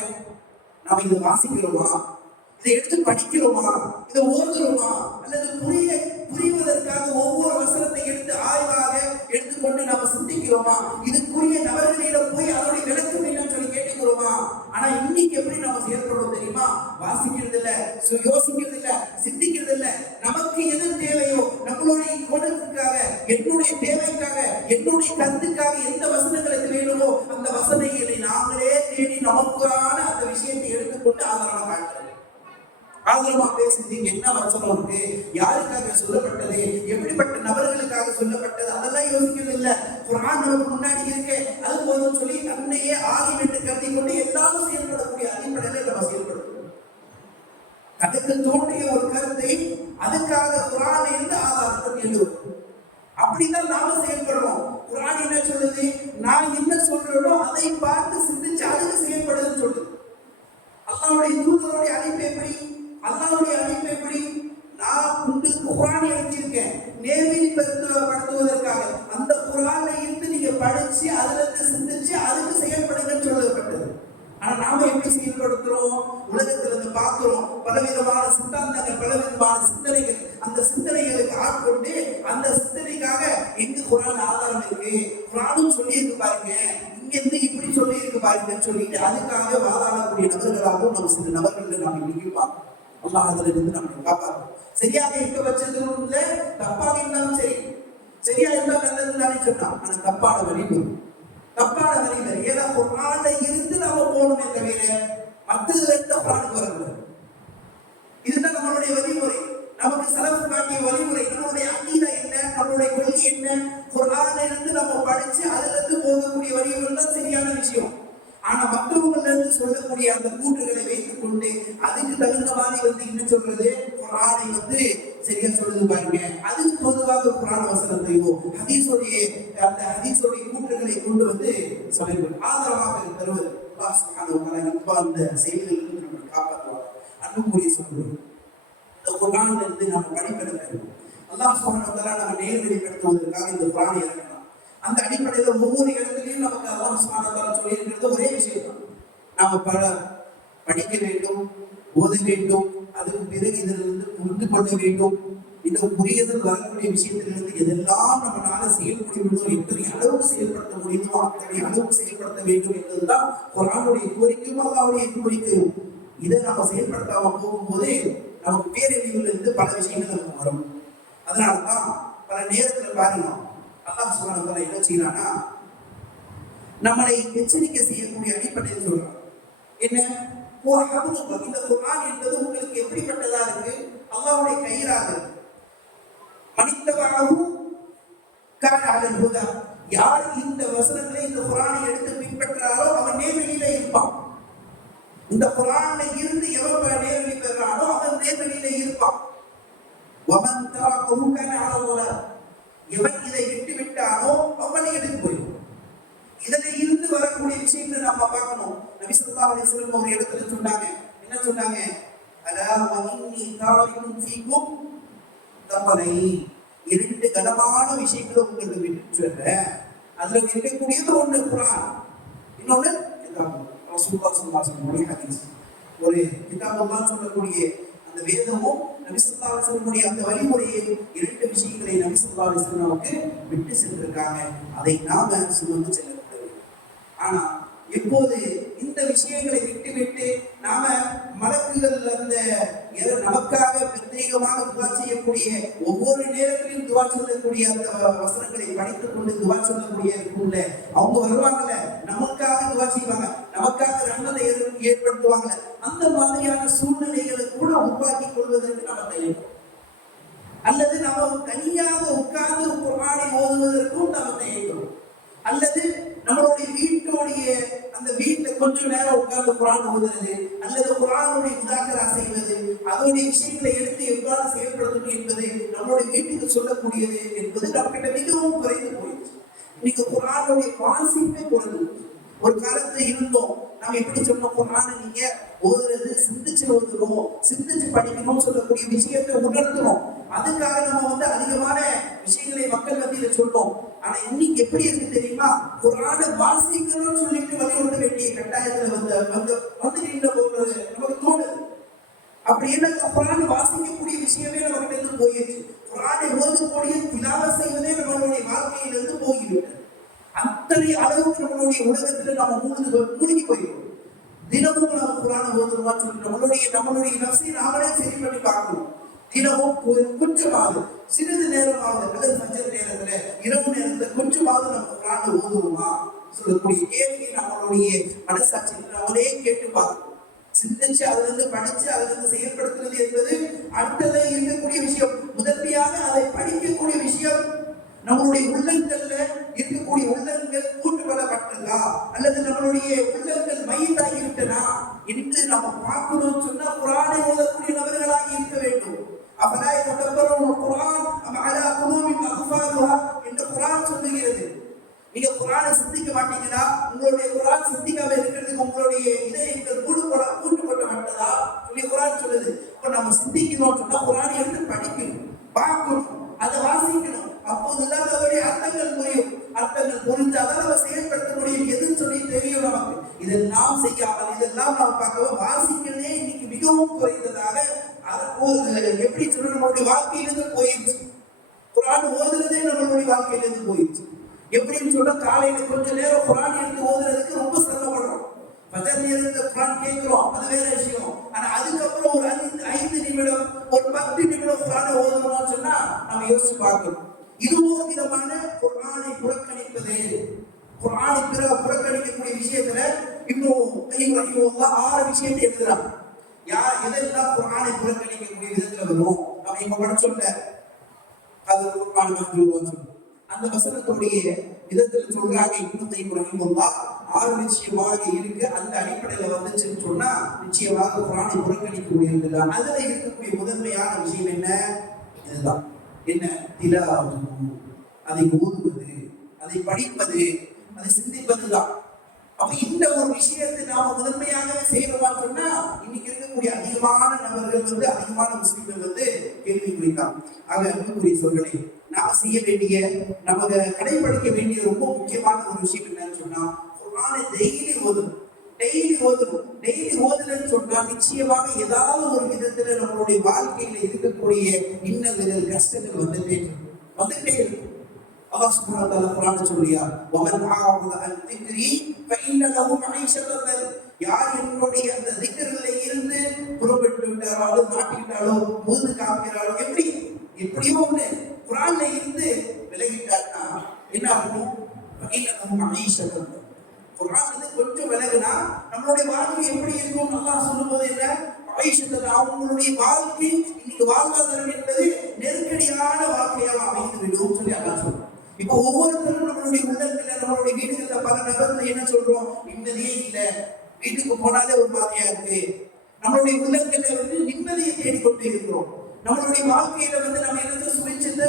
நாம் இதை வாசிக்கிறோமா, இதை எடுத்து படிக்கிறோமா, இதை ஓதுறோமா, அல்லது புரிவதற்காக ஒவ்வொரு வசனத்தை எடுத்து ஆய்வாக எடுத்துக்கொண்டு நாம சிந்திக்கிறோமா, இதுக்குரிய நபர்களிடம் போய் அதோடைய விளக்கம் என்னன்னு சொல்லி கேட்டுக்கிறோமா. ஆனா இன்னைக்கு எப்படி நாம செயல்படுறோம் தெரியுமா? வாசிக்கிறது இல்ல, யோசிக்கிறது இல்ல, சிந்திக்கிறது இல்ல. நமக்கு எது தேவையோ நம்மளுடைய குணத்துக்காக, என்னுடைய தேவைக்காக, என்னுடைய கருத்துக்காக எந்த வசனங்களுக்கு வேணுமோ அந்த வசனங்களை நாங்களே தேடி நமக்கான அந்த விஷயத்தை எடுத்துக்கொண்டு ஆதாரமா காட்டுறது, ஆதரமா பேசுது. என்ன வசனம் இருக்கு, யாருக்காக சொல்லப்பட்டது, எப்படிப்பட்ட நபர்களுக்காக சொல்லப்பட்டது, அதெல்லாம் யோசிக்கிறது இல்ல. குர்ஆன் நமக்கு முன்னாடி இருக்கு, அது போதும் சொல்லி தன்னையே ஆலிம் என்று கருதி கொண்டு எல்லாரும் செயல்படக்கூடிய அடிப்படையில் நம்ம செயல்படுவோம். தனக்கு தோன்றிய ஒரு கருத்தை அதுக்காக குர்ஆனை இருந்து ஆதாரத்தை எழுதுவோம். அப்படிதான் நாம செயல்படுறோம். குர்ஆன் என்ன சொல்லுது, நான் என்ன சொல்றேனோ அதை பார்த்து சிந்திச்சு அதுக்கு செயல்படுதுன்னு சொல்லுது. அல்லாஹ்வுடைய தூதருடைய அழைப்பு எப்படி, அல்லாஹ்வுடைய அழைப்பு எப்படி? நான் உங்களுக்கு குர்ஆன் எழுதியிருக்கேன் நேர்வழிப்படுத்துவதற்காக. அந்த குர்ஆனை இருந்து நீங்க படிச்சு அதுல இருந்து சிந்திச்சு அதுக்கு செயல்படுங்கன்னு சொல்லப்பட்டது. ஆனா நாம எப்படி செயல்படுத்துறோம்? உலகத்துல இருந்து பார்க்கிறோம் பலவிதமான சித்தாந்தங்கள், பலவிதமான சிந்தனைகள். அந்த சிந்தனைகளுக்கு ஆட்கொண்டு அந்த சிந்தனைக்காக எங்க குர்ஆன் ஆதாரம் இருக்கு, குர்ஆனும் சொல்லி இருக்கு பாருங்க, இங்க இருந்து இப்படி சொல்லி இருக்கு பாருங்கன்னு சொல்லிட்டு அதுக்காக வாதாடக்கூடிய நபர்களாகவும் நம்ம சில நபர்கள் நம்ம இன்னைக்கு பார்க்கணும். அல்லாஹ் அதுல இருந்து நம்ம காப்பாற்றணும். சரியாக இருக்க பட்சத்துல தப்பாக இருந்தாலும் சரி, சரியா இருந்தா நல்லது தானே சொன்னான். ஆனா தப்பான வழி வரும், தப்பான வழி வரும். ஏன்னா குர்ஆன்ல இருந்து நாம போகணுமே தவிர மற்றதுல இருந்து குர்ஆனுக்கு வரக்கூடாது. இதுதான் நம்மளுடைய வழிமுறை, நமக்கு சலஃப் காட்டிய வழிமுறை. நம்மளுடைய அகீதா என்ன, நம்மளுடைய கொள்கை என்ன, குர்ஆன்ல இருந்து நம்ம படிச்சு அதுல இருந்து போகக்கூடிய வழிமுறை தான் சரியான விஷயம். ஆனா மற்றவங்கள்ல இருந்து சொல்லக்கூடிய அந்த கூற்றுகளை வைத்துக் கொண்டு அதுக்கு தகுந்த மாதிரி இன்னும் சொல்றது குர்ஆனை சரியா சொல்லுது பாருங்க. அதுக்கு பொதுவாக குர்ஆன் வசனத்தையோ ஹதீஸோடைய அந்த ஹதீஸோடைய கூற்றுகளை கொண்டு சொல்லுவது ஆதரவாக தருவது. அல்லாஹ் சுப்ஹானஹு வ தஆலா இப்ப அந்த செயல்களிலிருந்து நம்மை காப்பாற்றுவார். அன்புக்குரிய சொல்லுவது, இந்த குர்ஆன்ல இருந்து நம்ம படிப்பெடுக்கணும். அல்லாஹ் சுப்ஹானஹு வ தஆலா நம்ம நேர்வழிப்படுத்துவதற்காக இந்த குர்ஆனை இறக்கணும். அந்த அடிப்படையில் ஒவ்வொரு இடத்துலையும் நமக்கு அல்லாஹ் சுப்ஹானஹு வ தஆலா சொல்லி இருக்கிறது ஒரே விஷயம் தான். நாம படிக்க வேண்டும், ஓத வேண்டும், அதுக்கு பிறகு இதிலிருந்து புரிந்து கொள்ள வேண்டும். இந்த புரியதல் வரக்கூடிய விஷயத்திலிருந்து எதெல்லாம் நம்மளால செயல்பட முடியும், எத்தனை அளவுக்கு செயல்படுத்த முடியுமோ அத்தனை அளவுக்கு செயல்படுத்த வேண்டும் என்பதுதான் குர்ஆனுடைய கோரிக்கையும் அல்லாஹ்வுடைய கோரிக்கையும். இதை நம்ம செயல்படுத்தாம போகும்போதே நமக்கு பேரழிவுல இருந்து பல விஷயங்கள் நமக்கு வரும். அதனாலதான் பல நேரத்தில் பாருங்க அல்லாஹ் சுப்ஹானஹு வ தஆலா என்ன செய்யறானா, நம்மளை எச்சரிக்கை செய்யக்கூடிய அடிப்படையில் சொல்றான். என்ன, இந்த குர்ஆன் என்பது உங்களுக்கு எப்படிப்பட்டதா இருக்கு? அல்லாஹ்வுடைய கையிலாக மனிதவாஹு கான அலல் ஹுதா. யார் இந்த வசனங்களை, இந்த குர்ஆனை எடுத்து பின்பற்றாரோ அவன் நேர்வழியில இருப்பான். இந்த குர்ஆன்ல இருந்து எவன் நேர்வழி பெறானோ அவன் நேர்வழியில இருப்பான். வமன் தரகஹு கான அலல் ஹுதா. எவன் இதை விட்டு விட்டானோ அவனை எடுத்து போயிடும். இதனை இருந்து வரக்கூடிய விஷயங்களை நம்ம பார்க்கணும். நபி ஸல்லல்லாஹு அலைஹி வஸல்லம் ஒரு இடத்துல சொன்னாங்க, என்ன சொன்னாங்க? அலா வஇன்னி தாரிகும் ஃபீக்கும் தபலை. இரண்டு கனமான விஷயங்களை உங்களுக்கு விட்டு சொல்றேன். அதுல இருக்கக்கூடியது ஒன்று குர்ஆன், இன்னொன்று கிதாப் ரசூலுல்லாஹி ஸல்லல்லாஹு அலைஹி வஸல்லம் ஹதீஸ். ஒரு கிதாபுல்லாஹ் சொல்லக்கூடிய அந்த வேதமும் நபி ஸல்லல்லாஹு அலைஹி வஸல்லம் அந்த வழிமுறையை, இரண்டு விஷயங்களை நபி ஸல்லல்லாஹு அலைஹி வஸல்லம் விட்டு சென்றிருக்காங்க. அதை நாம சுமந்து செல்ல. ஆனா எப்போது இந்த விஷயங்களை விட்டு நாம மலக்குகள் அந்த நமக்காக பிரத்யேகமாக துவா செய்யக்கூடிய ஒவ்வொரு நேரத்திலும் துவா சொல்லக்கூடிய அந்த வசனங்களை படித்துக் கொண்டு துவா சொல்லக்கூடிய அவங்க வருவாங்கல்ல, நமக்காக துவா செய்வாங்க, நமக்காக ரஹ்மத்தை ஏற்படுத்துவாங்க. அந்த மாதிரியான சூழ்நிலைகளை கூட உருவாக்கி கொள்வதற்கு நம்ம தயார். அல்லது நம்ம தனியாக உட்கார்ந்து குர்ஆனை ஓதுவதற்கும் நம்ம தயார். அல்லது நம்மளுடைய வீட்டுடைய அந்த வீட்டுல கொஞ்சம் நேரம் உட்கார்ந்து குர்ஆன் ஓதுறது, அல்லது குர்ஆனுடைய முதாக்கரா செய்வது, அதோடைய விஷயங்களை எடுத்து எவ்வாறு செயல்படுத்தணும் என்பது நம்மளுடைய வீட்டுக்கு சொல்லக்கூடியது என்பது நம்மகிட்ட மிகவும் குறைந்து போயிடுச்சு. இன்னைக்கு குர்ஆனுடைய வாசிப்பே குறைந்து. ஒரு காலத்துல இருந்தோம், நம்ம எப்படி சொன்னோம், குர்ஆனை நீங்க ஓதுறது சிந்திச்சு ஓதுறோம், சிந்திச்சு படிக்கணும்னு சொல்லக்கூடிய விஷயத்தை உணர்த்துறோம். அதுக்காக நம்ம அதிகமான விஷயங்களை மக்கள் மத்தியில சொல்றோம். ஆனா இன்னைக்கு எப்படி இருக்கு தெரியுமா, குர்ஆனை வாசிக்கணும்னு சொல்லிட்டு வலியுறுத்த வேண்டிய கட்டாயத்துல வந்துட்டு போகிறது நமக்கு தோணுது. அப்படி என்ன, குர்ஆனை வாசிக்கக்கூடிய விஷயமே நமக்கிட்ட இருந்து போயிடுச்சு. குர்ஆனை ஓதக்கூடிய திலாவத் செய்வதே நம்மளுடைய வாழ்க்கையிலிருந்து போய்விட்டது. அத்தனை அளவுக்கு நம்மளுடைய உலகத்துல நம்ம மூழ்கி போயிடும். தினமும் நம்ம குர்ஆனை ஓதுறோம்னு சொல்லி நம்மளுடைய நஃப்ஸை நாமளே சரி பண்ணி பார்க்கணும். தினமும் கொஞ்சமாவது, சிறிது நேரமாவது, அல்லது ஃபஜ்ர் நேரத்துல, இரவு நேரத்துல கொஞ்சமாவது நம்ம குர்ஆனை ஓதுவோமா சொல்லக்கூடிய கேள்வியை நம்மளுடைய மனசாட்சி நம்மளே கேட்டு பார்க்கணும். சிந்திச்சு அதுல இருந்து படிச்சு அதுல இருந்து செயல்படுத்துறது என்பது அடுத்தது இருக்கக்கூடிய விஷயம். முதன்மையாக அதை படிக்கக்கூடிய விஷயம் நம்மளுடைய உள்ளங்கள்ல இருக்கக்கூடிய உள்ளங்கள் கூட்டுப்படப்பட்டதா, அல்லது நம்மளுடைய உள்ளங்கள் மையத்தாகி விட்டனா என்று நம்ம பார்க்கணும்னு சொன்னா குர்ஆனை ஓதக்கூடிய நபர்களாக இருக்க வேண்டும். அஃபலா யததப்பரூன குர்ஆன் அம் அலா குலூபின் அக்ஃபாலுஹா என்று குர்ஆன் சொல்லுகிறது. நீங்க குர்ஆனை சிந்திக்க மாட்டீங்களா? உங்களுடைய குர்ஆன் சிந்திக்காம இருக்கிறதுக்கு உங்களுடைய இதயங்கள் கூட்டுப்பட்டதா சொல்லி குர்ஆன் சொல்லுது. இப்ப நம்ம சிந்திக்கணும் சொன்னா குர்ஆனை எடுத்து படிக்கணும், பார்க்கணும், அதை வாசிக்கணும். அப்போதுதான் அதோடைய அர்த்தங்கள் புரியும். அர்த்தங்கள் புரிஞ்சாதான் நம்ம செயல்படுத்த முடியும். எதுன்னு சொல்லி தெரியும் நமக்கு. இதெல்லாம் செய்யாமல் இதெல்லாம் நாம் பார்க்கவும் வாசிக்கிறதே இன்னைக்கு மிகவும் குறைந்ததாக எப்படி சொல்ற நம்மளுடைய வாழ்க்கையிலிருந்து போயிடுச்சு. குர்ஆன் ஓதுறதே நம்மளுடைய வாழ்க்கையிலிருந்து போயிடுச்சு. எப்படின்னு சொன்னா காலையில கொஞ்ச நேரம் குர்ஆன் எடுத்து ஓதுறதுக்கு ரொம்ப சிரமப்படுறோம். ஃபஜ்ர் நேரத்துல குர்ஆன் கேட்கிறோம், அது வேற விஷயம். ஆனா அதுக்கப்புறம் ஒரு 5 நிமிடம், ஒரு 10 நிமிடம் குர்ஆனை ஓதுறோம்னு சொன்னா நம்ம யோசிச்சு பார்க்கணும். இதுவும் ஒரு விதமான குர்ஆனை புறக்கணிப்பது. குர்ஆனை புறக்கணிக்கக்கூடிய விஷயத்துல இப்னு கய்யிம் ரஹிமஹுல்லாஹ் 6 விஷயத்தை எழுதுறாங்க. எதெல்லாம் குர்ஆனை புறக்கணிக்கக்கூடிய விதத்துல வரும் நம்ம இப்ப படிச்சோம்ல, அது குர்ஆன் மஹ்ஜூர்னு சொல்லுவோம். அந்த வசனத்துடைய விதத்துல சொல்றாங்க இப்னு கய்யிம் ரஹிமஹுல்லாஹ் 6 விஷயமாக இருக்கு. அந்த அடிப்படையில வந்துச்சுன்னு சொன்னா நிச்சயமாக குர்ஆனை புறக்கணிக்கக்கூடியது. அதுல இருக்கக்கூடிய முதன்மையான விஷயம் என்ன? இதுதான். என்ன? திலாவத்து, அதை ஓதுவது, அதை படிப்பது, அதை சிந்திப்பதுதான். அப்ப இந்த ஒரு விஷயத்தை நாம முதன்மையாகவே செய்யணுமான்னு சொன்னா இன்னைக்கு இருக்கக்கூடிய அதிகமான நபர்கள் அதிகமான முஸ்லிம்கள் கேள்வி குறித்தான். ஆக அன்புக்குரிய சொல்களை நாம செய்ய வேண்டிய, நமக்கு கடைபிடிக்க வேண்டிய ரொம்ப முக்கியமான ஒரு விஷயம் என்னன்னு சொன்னா, குர்ஆனை டெய்லி ஓதணும். டெய்லி ஓதுன்னு சொன்னா நிச்சயமாக ஏதாவது ஒரு விதத்துல நம்மளுடைய வாழ்க்கையில இருக்கக்கூடிய இன்னல்கள், கஷ்டங்கள் வந்துட்டே இருக்கும். அல்லாஹ் சுப்ஹானஹு வ தஆலா குர்ஆன்ல சொல்லியா, வமன் ஆஅத அன் திக்ரி ஃபஇன்ன லஹு மஈஷத்தன், யார் என்னுடைய அந்த திக்ரிலே இருந்து புறப்பட்டு விட்டாரோ, அல்லது மாட்டிட்டாலோ, மூது காமிக்கிறாரோ, எப்படியோ ஒண்ணு குர்ஆன்ல இருந்து விலகிட்டார்னா என்ன ஆகும்? ஃபஇன்ன லஹு மஈஷத்தன். குர்ஆன்ல கொஞ்சம் விலகுனா நம்மளுடைய வாழ்க்கை எப்படி இருக்கும்? அல்லாஹ் சொல்லும்போது என்ன? மஈஷத்தன், அவங்களுடைய வாழ்க்கை இன்னைக்கு வாழ்வாதாரம் என்பது நெருக்கடியான வாழ்க்கையாக அமைந்து விடும் சொல்லி அல்லாஹ் சொல்றான். இப்போ ஒவ்வொருத்தரும் நம்மளுடைய உள்ளத்துல, நம்மளுடைய வீடுகள்ல பல நபர்கள் என்ன சொல்றோம்? நிம்மதியே இல்லை, வீட்டுக்கு போனாலே ஒரு மாதிரியா இருக்கு. நம்மளுடைய உள்ளத்துல நிம்மதியை தேடிக்கொண்டு இருக்கிறோம். நம்மளுடைய வாழ்க்கையில நம்ம என்ன சுழிச்சது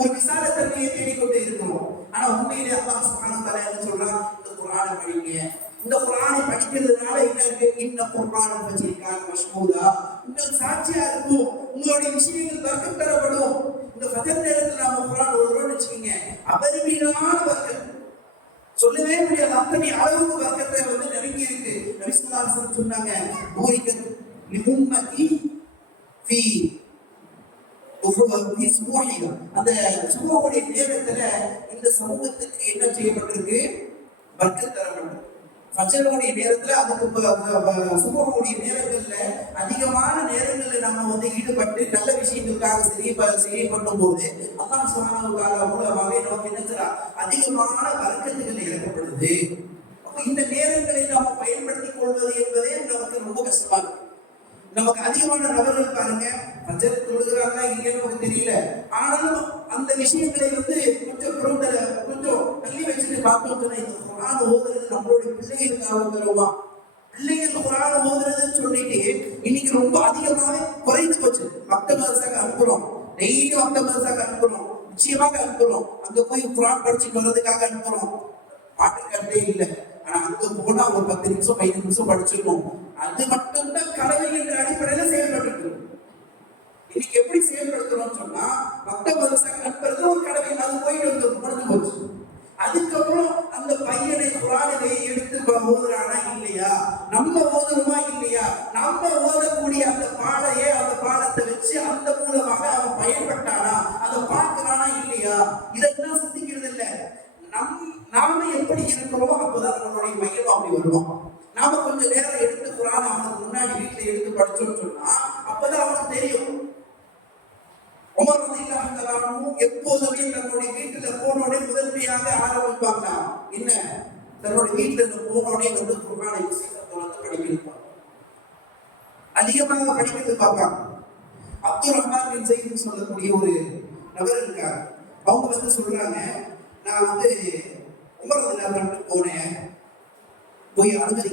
ஒரு விசாலத்தன்மையை தேடிக்கொண்டு இருக்கிறோம். ஆனா உண்மையிலே அல்லாஹ் சுப்ஹானஹு வ தஆலா என்ன சொல்றான்? இந்த குர்ஆனை படிங்க. இந்த குர்ஆனை படிக்கிறதுனால என்ன இருக்கு? இன்ன குர்ஆன ஃபஜிகான் மஷ்ஹூதா, உங்களுக்கு சாட்சியா இருக்கும், உங்களுடைய விஷயங்கள் பரக்கத் தரப்படும். இந்த ஃபஜர் நேரத்துல நாம குர்ஆன் ஓதுறோம்னு வச்சுக்கீங்க, அபரிமிதமான பரக்கத், சொல்லவே முடியாது அத்தனை அளவுக்கு பரக்கத்தை நெருங்கி இருக்கு. நபி ஸல்லல்லாஹு அலைஹி வஸல்லம் சொன்னாங்க, பூரிகத் லிஉம்மதி ஃபீ அந்த சுபஹுடைய நேரத்துல இந்த சமூகத்துக்கு என்ன செய்யப்பட்டிருக்கு? பரக்கத் தரப்பட்டிருக்கு. ஃபஜ்ருடைய நேரத்துல, அதுக்கு சுபஹுடைய நேரங்கள்ல அதிகமான நேரங்கள்ல நம்ம ஈடுபட்டு நல்ல விஷயங்களுக்காக சரி பண்ணும்போது அல்லாஹ் சுப்ஹானஹு வ தஆலா மூலமாக நமக்கு என்ன அதிகமான பரக்கத்துகள் இறக்கப்படுது. அப்ப இந்த நேரங்களை நாம் பயன்படுத்திக் கொள்வது என்பதே நம்ம நமக்கு அதிகமான நபர்கள் பாருங்க பஜர் தொழுகிறாங்க இல்லைன்னு நமக்கு தெரியல, ஆனாலும் அந்த விஷயங்களை வந்து கொஞ்சம் புறந்தல கொஞ்சம் தள்ளி வச்சுட்டு பார்த்தோம் சொன்னா இந்த குர்ஆன் ஓதுறது நம்மளுடைய பிள்ளைகளுக்காக தருவா. பிள்ளைகள் குர்ஆன் ஓதுறதுன்னு சொல்லிட்டு இன்னைக்கு ரொம்ப அதிகமாவே குறைந்து போச்சு. மக்தப் மதரசாக்கு அனுப்புறோம், டெய்லி மக்தப் மதரசாக்கு அனுப்புறோம், நிச்சயமாக அனுப்புறோம், அங்க போய் குர்ஆன் படிச்சுட்டு வர்றதுக்காக அனுப்புறோம். பாட்டு கட்டே இல்லை, ஆனா அங்க போனா ஒரு 10 நிமிஷம் 15 நிமிஷம் படிச்சிருக்கோம். அது மட்டும்தான் கடமை என்ற அடிப்படையில செயல்பட்டு இன்னைக்கு எப்படி செயல்படுத்துறோம்னு சொன்னா மக்தப் மதரசாக்கு அனுப்புறது ஒரு கடமை, அது போயிட்டு வந்து முடிஞ்சு போச்சு. அதுக்கப்புறம் அந்த பையனை குர்ஆனை எடுத்து ஓதுறானா இல்லையா, நம்ம ஓதுறோமா இல்லையா, நம்ம ஓதக்கூடிய அந்த பாடத்தை வச்சு அந்த மூலமாக அவன் பயன்பட்டானா, அதை பார்க்கிறானா இல்லையா, இதெல்லாம் சிந்திக்கிறது இல்லை. நாம எப்படி இருக்கிறோமோ அப்பதான் நம்மளுடைய மையம் அப்படி வருவோம். நாம கொஞ்சம் நேரம் எடுத்து குர்ஆனை அவனுக்கு முன்னாடி வீட்டுல எடுத்து படிச்சோம்னு சொன்னா அப்பதான் அவனுக்கு தெரியும். உமர் ரலியல்லாஹு தஆலா எப்போதுமே தன்னுடைய வீட்டுல போனோடனே முதன்மையாக ஆரம்பிப்பாங்க என்ன, தன்னுடைய வீட்டுல போனோடனே வந்து குர்ஆனை படிக்கிறாங்க, அதிகமாக படிக்கிறது பார்ப்பாங்க. அப்துல் ரஹ்மான் பின் ஸைத் சொல்லக்கூடிய ஒரு நபர் இருக்காங்க. அவங்க வந்து சொல்றாங்க, நான் வந்து உமர் ரலியல்லாஹு தஆலா போனேன், போய் அனுமதி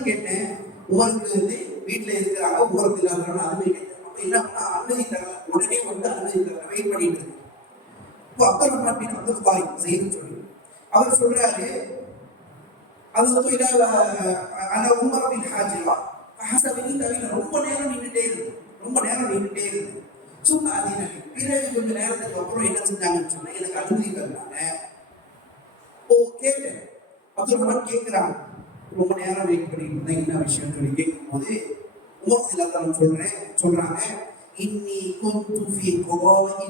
கேட்டேன். உமருக்கு வந்து வீட்டுல இருக்கிறாங்க, உமர் ரலியல்லாஹு தஆலா அனுமதி கேட்டேன். என்ன அனுமதி தரல, உடனே வந்து அனுமதி தரல, வெயிட் பண்ணிட்டு இருக்கு. இப்போ அப்துல் ரஹ்மான் பின் அப்துல் பாரிக் செய்து சொல்லி அவர் சொல்றாரு, அது வந்து அந்த உமர் பின் ஹாஜிரா ஹசபினி தவிர ரொம்ப நேரம் நின்றுட்டே இருக்கு. சும்மா அதின பிறகு கொஞ்ச நேரத்துக்கு அப்புறம் என்ன செஞ்சாங்கன்னு சொன்னா எனக்கு அனுமதி தந்தாங்க. கேட்டேன், அப்துல் ரஹ்மான் கேட்கிறாங்க, ரொம்ப நேரம் வெயிட் பண்ணிட்டு இருந்தேன், என்ன விஷயம் சொல்லி கேட்கும் போது உமர் ரலியல்லாஹு சொல்றாங்க, இன்னி குன்து ஃபீ குராஇ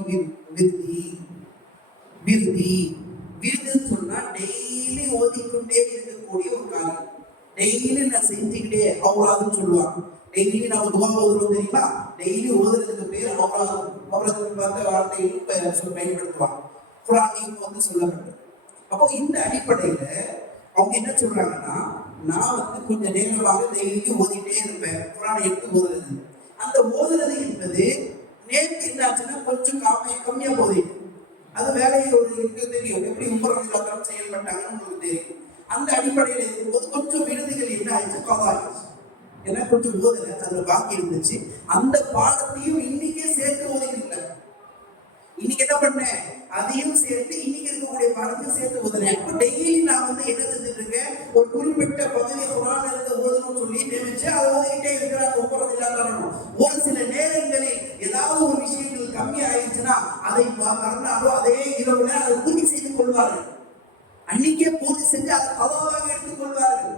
விருதுன்னு சொன்னா டெய்லி ஓதிக்கொண்டே இருக்கக்கூடிய ஒரு காரியம். டெய்லி நான் செஞ்சுக்கிட்டே அவ்வளவுன்னு சொல்லுவாங்க. டெய்லி நம்ம துவா ஓதுறோம் தெரியுமா, டெய்லி ஓதுறதுக்கு பேர் அவ்வளவு பார்த்த வார்த்தைகளும் பயன்படுத்துவாங்க. குர்ஆனில் வந்து சொல்லப்பட்டது. அப்போ இந்த அடிப்படையில அவங்க என்ன சொல்றாங்கன்னா, நான் வந்து கொஞ்சம் நேரமாக டெய்லி ஓதிட்டே இருப்பேன், குர்ஆனை எடுத்து ஓதுறது. அந்த ஓதுறது என்பது நேற்று என்னாச்சுன்னா கொஞ்சம் கம்மியா போதிட்டு அது வேலையை ஒரு இருக்கு தெரியும், எப்படி உமர் ரலியல்லாஹு தஆலா செயல்பட்டாங்கன்னு உங்களுக்கு தெரியும். அந்த அடிப்படையில் இருக்கும்போது கொஞ்சம் விருதுகள் என்ன ஆயிடுச்சு, கவாயிடுச்சு. ஏன்னா கொஞ்சம் ஓதலை, அதுல பாக்கி இருந்துச்சு. அந்த பாடத்தையும் இன்னைக்கே சேர்த்து ஓதிக்கல. இன்னைக்கு என்ன பண்ணேன், அதையும் சேர்த்து இன்னைக்கு இருக்கக்கூடிய பாடத்தையும் சேர்த்து ஓதுறேன். அப்போ டெய்லி நான் வந்து என்ன செஞ்சுட்டு இருக்கேன், ஒரு குறிப்பிட்ட பகுதியை குர்ஆன்ல இருந்து ஓதணும்னு சொல்லி நினைச்சு அதை ஓதிக்கிட்டே இருக்கிறாங்க. ஒவ்வொரு இல்லாத ஒரு சில நேரங்களில் ஏதாவது ஒரு விஷயங்கள் கம்மி ஆயிடுச்சுன்னா அதை மறுநாளோ அதே இரவுல அதை பூர்த்தி செய்து கொள்வார்கள். அன்னைக்கே பூர்த்தி செஞ்சு அதை கவாவாக எடுத்துக் கொள்வார்கள்.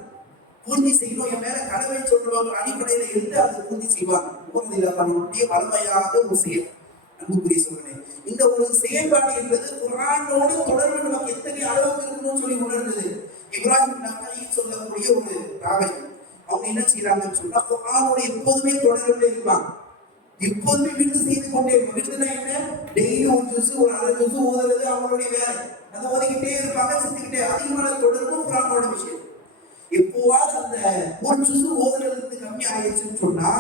பூர்த்தி செய்யணும் என் மேல கடமை சொல்றவங்க அடிப்படையில இருந்து அதை பூர்த்தி செய்வாங்க. நம்மளுடைய வலிமையாக ஒரு செயல். அன்புக்குரிய சொல்றேன், இந்த ஒரு செயல்பாடு என்பது குர்ஆனோடு தொடர்பு நமக்கு எத்தனை அளவுக்கு இருக்கணும்னு சொல்லி உணர்ந்தது. இப்ராஹிம் நகரி சொல்லக்கூடிய ஒரு தாவை அவங்க என்ன செய்யறாங்கன்னு சொன்னா குர்ஆனோட எப்போதுமே தொடர்புல இருப்பாங்க. எப்போதுமே விருது செய்து கொண்டே இருக்கும். விருதுனா என்ன, டெய்லி ஒரு ஜூஸ் ஒரு அரை ஜூஸ் ஓதுறது அவங்களுடைய வேலை. அதை ஓதிக்கிட்டே இருப்பாங்க, செஞ்சுக்கிட்டே. அதிகமான தொடர்பு குர்ஆனோட விஷயம். எப்போவாது அந்த ஒரு ஜூஸ் ஓதுறது கம்மி ஆயிடுச்சுன்னு சொன்னா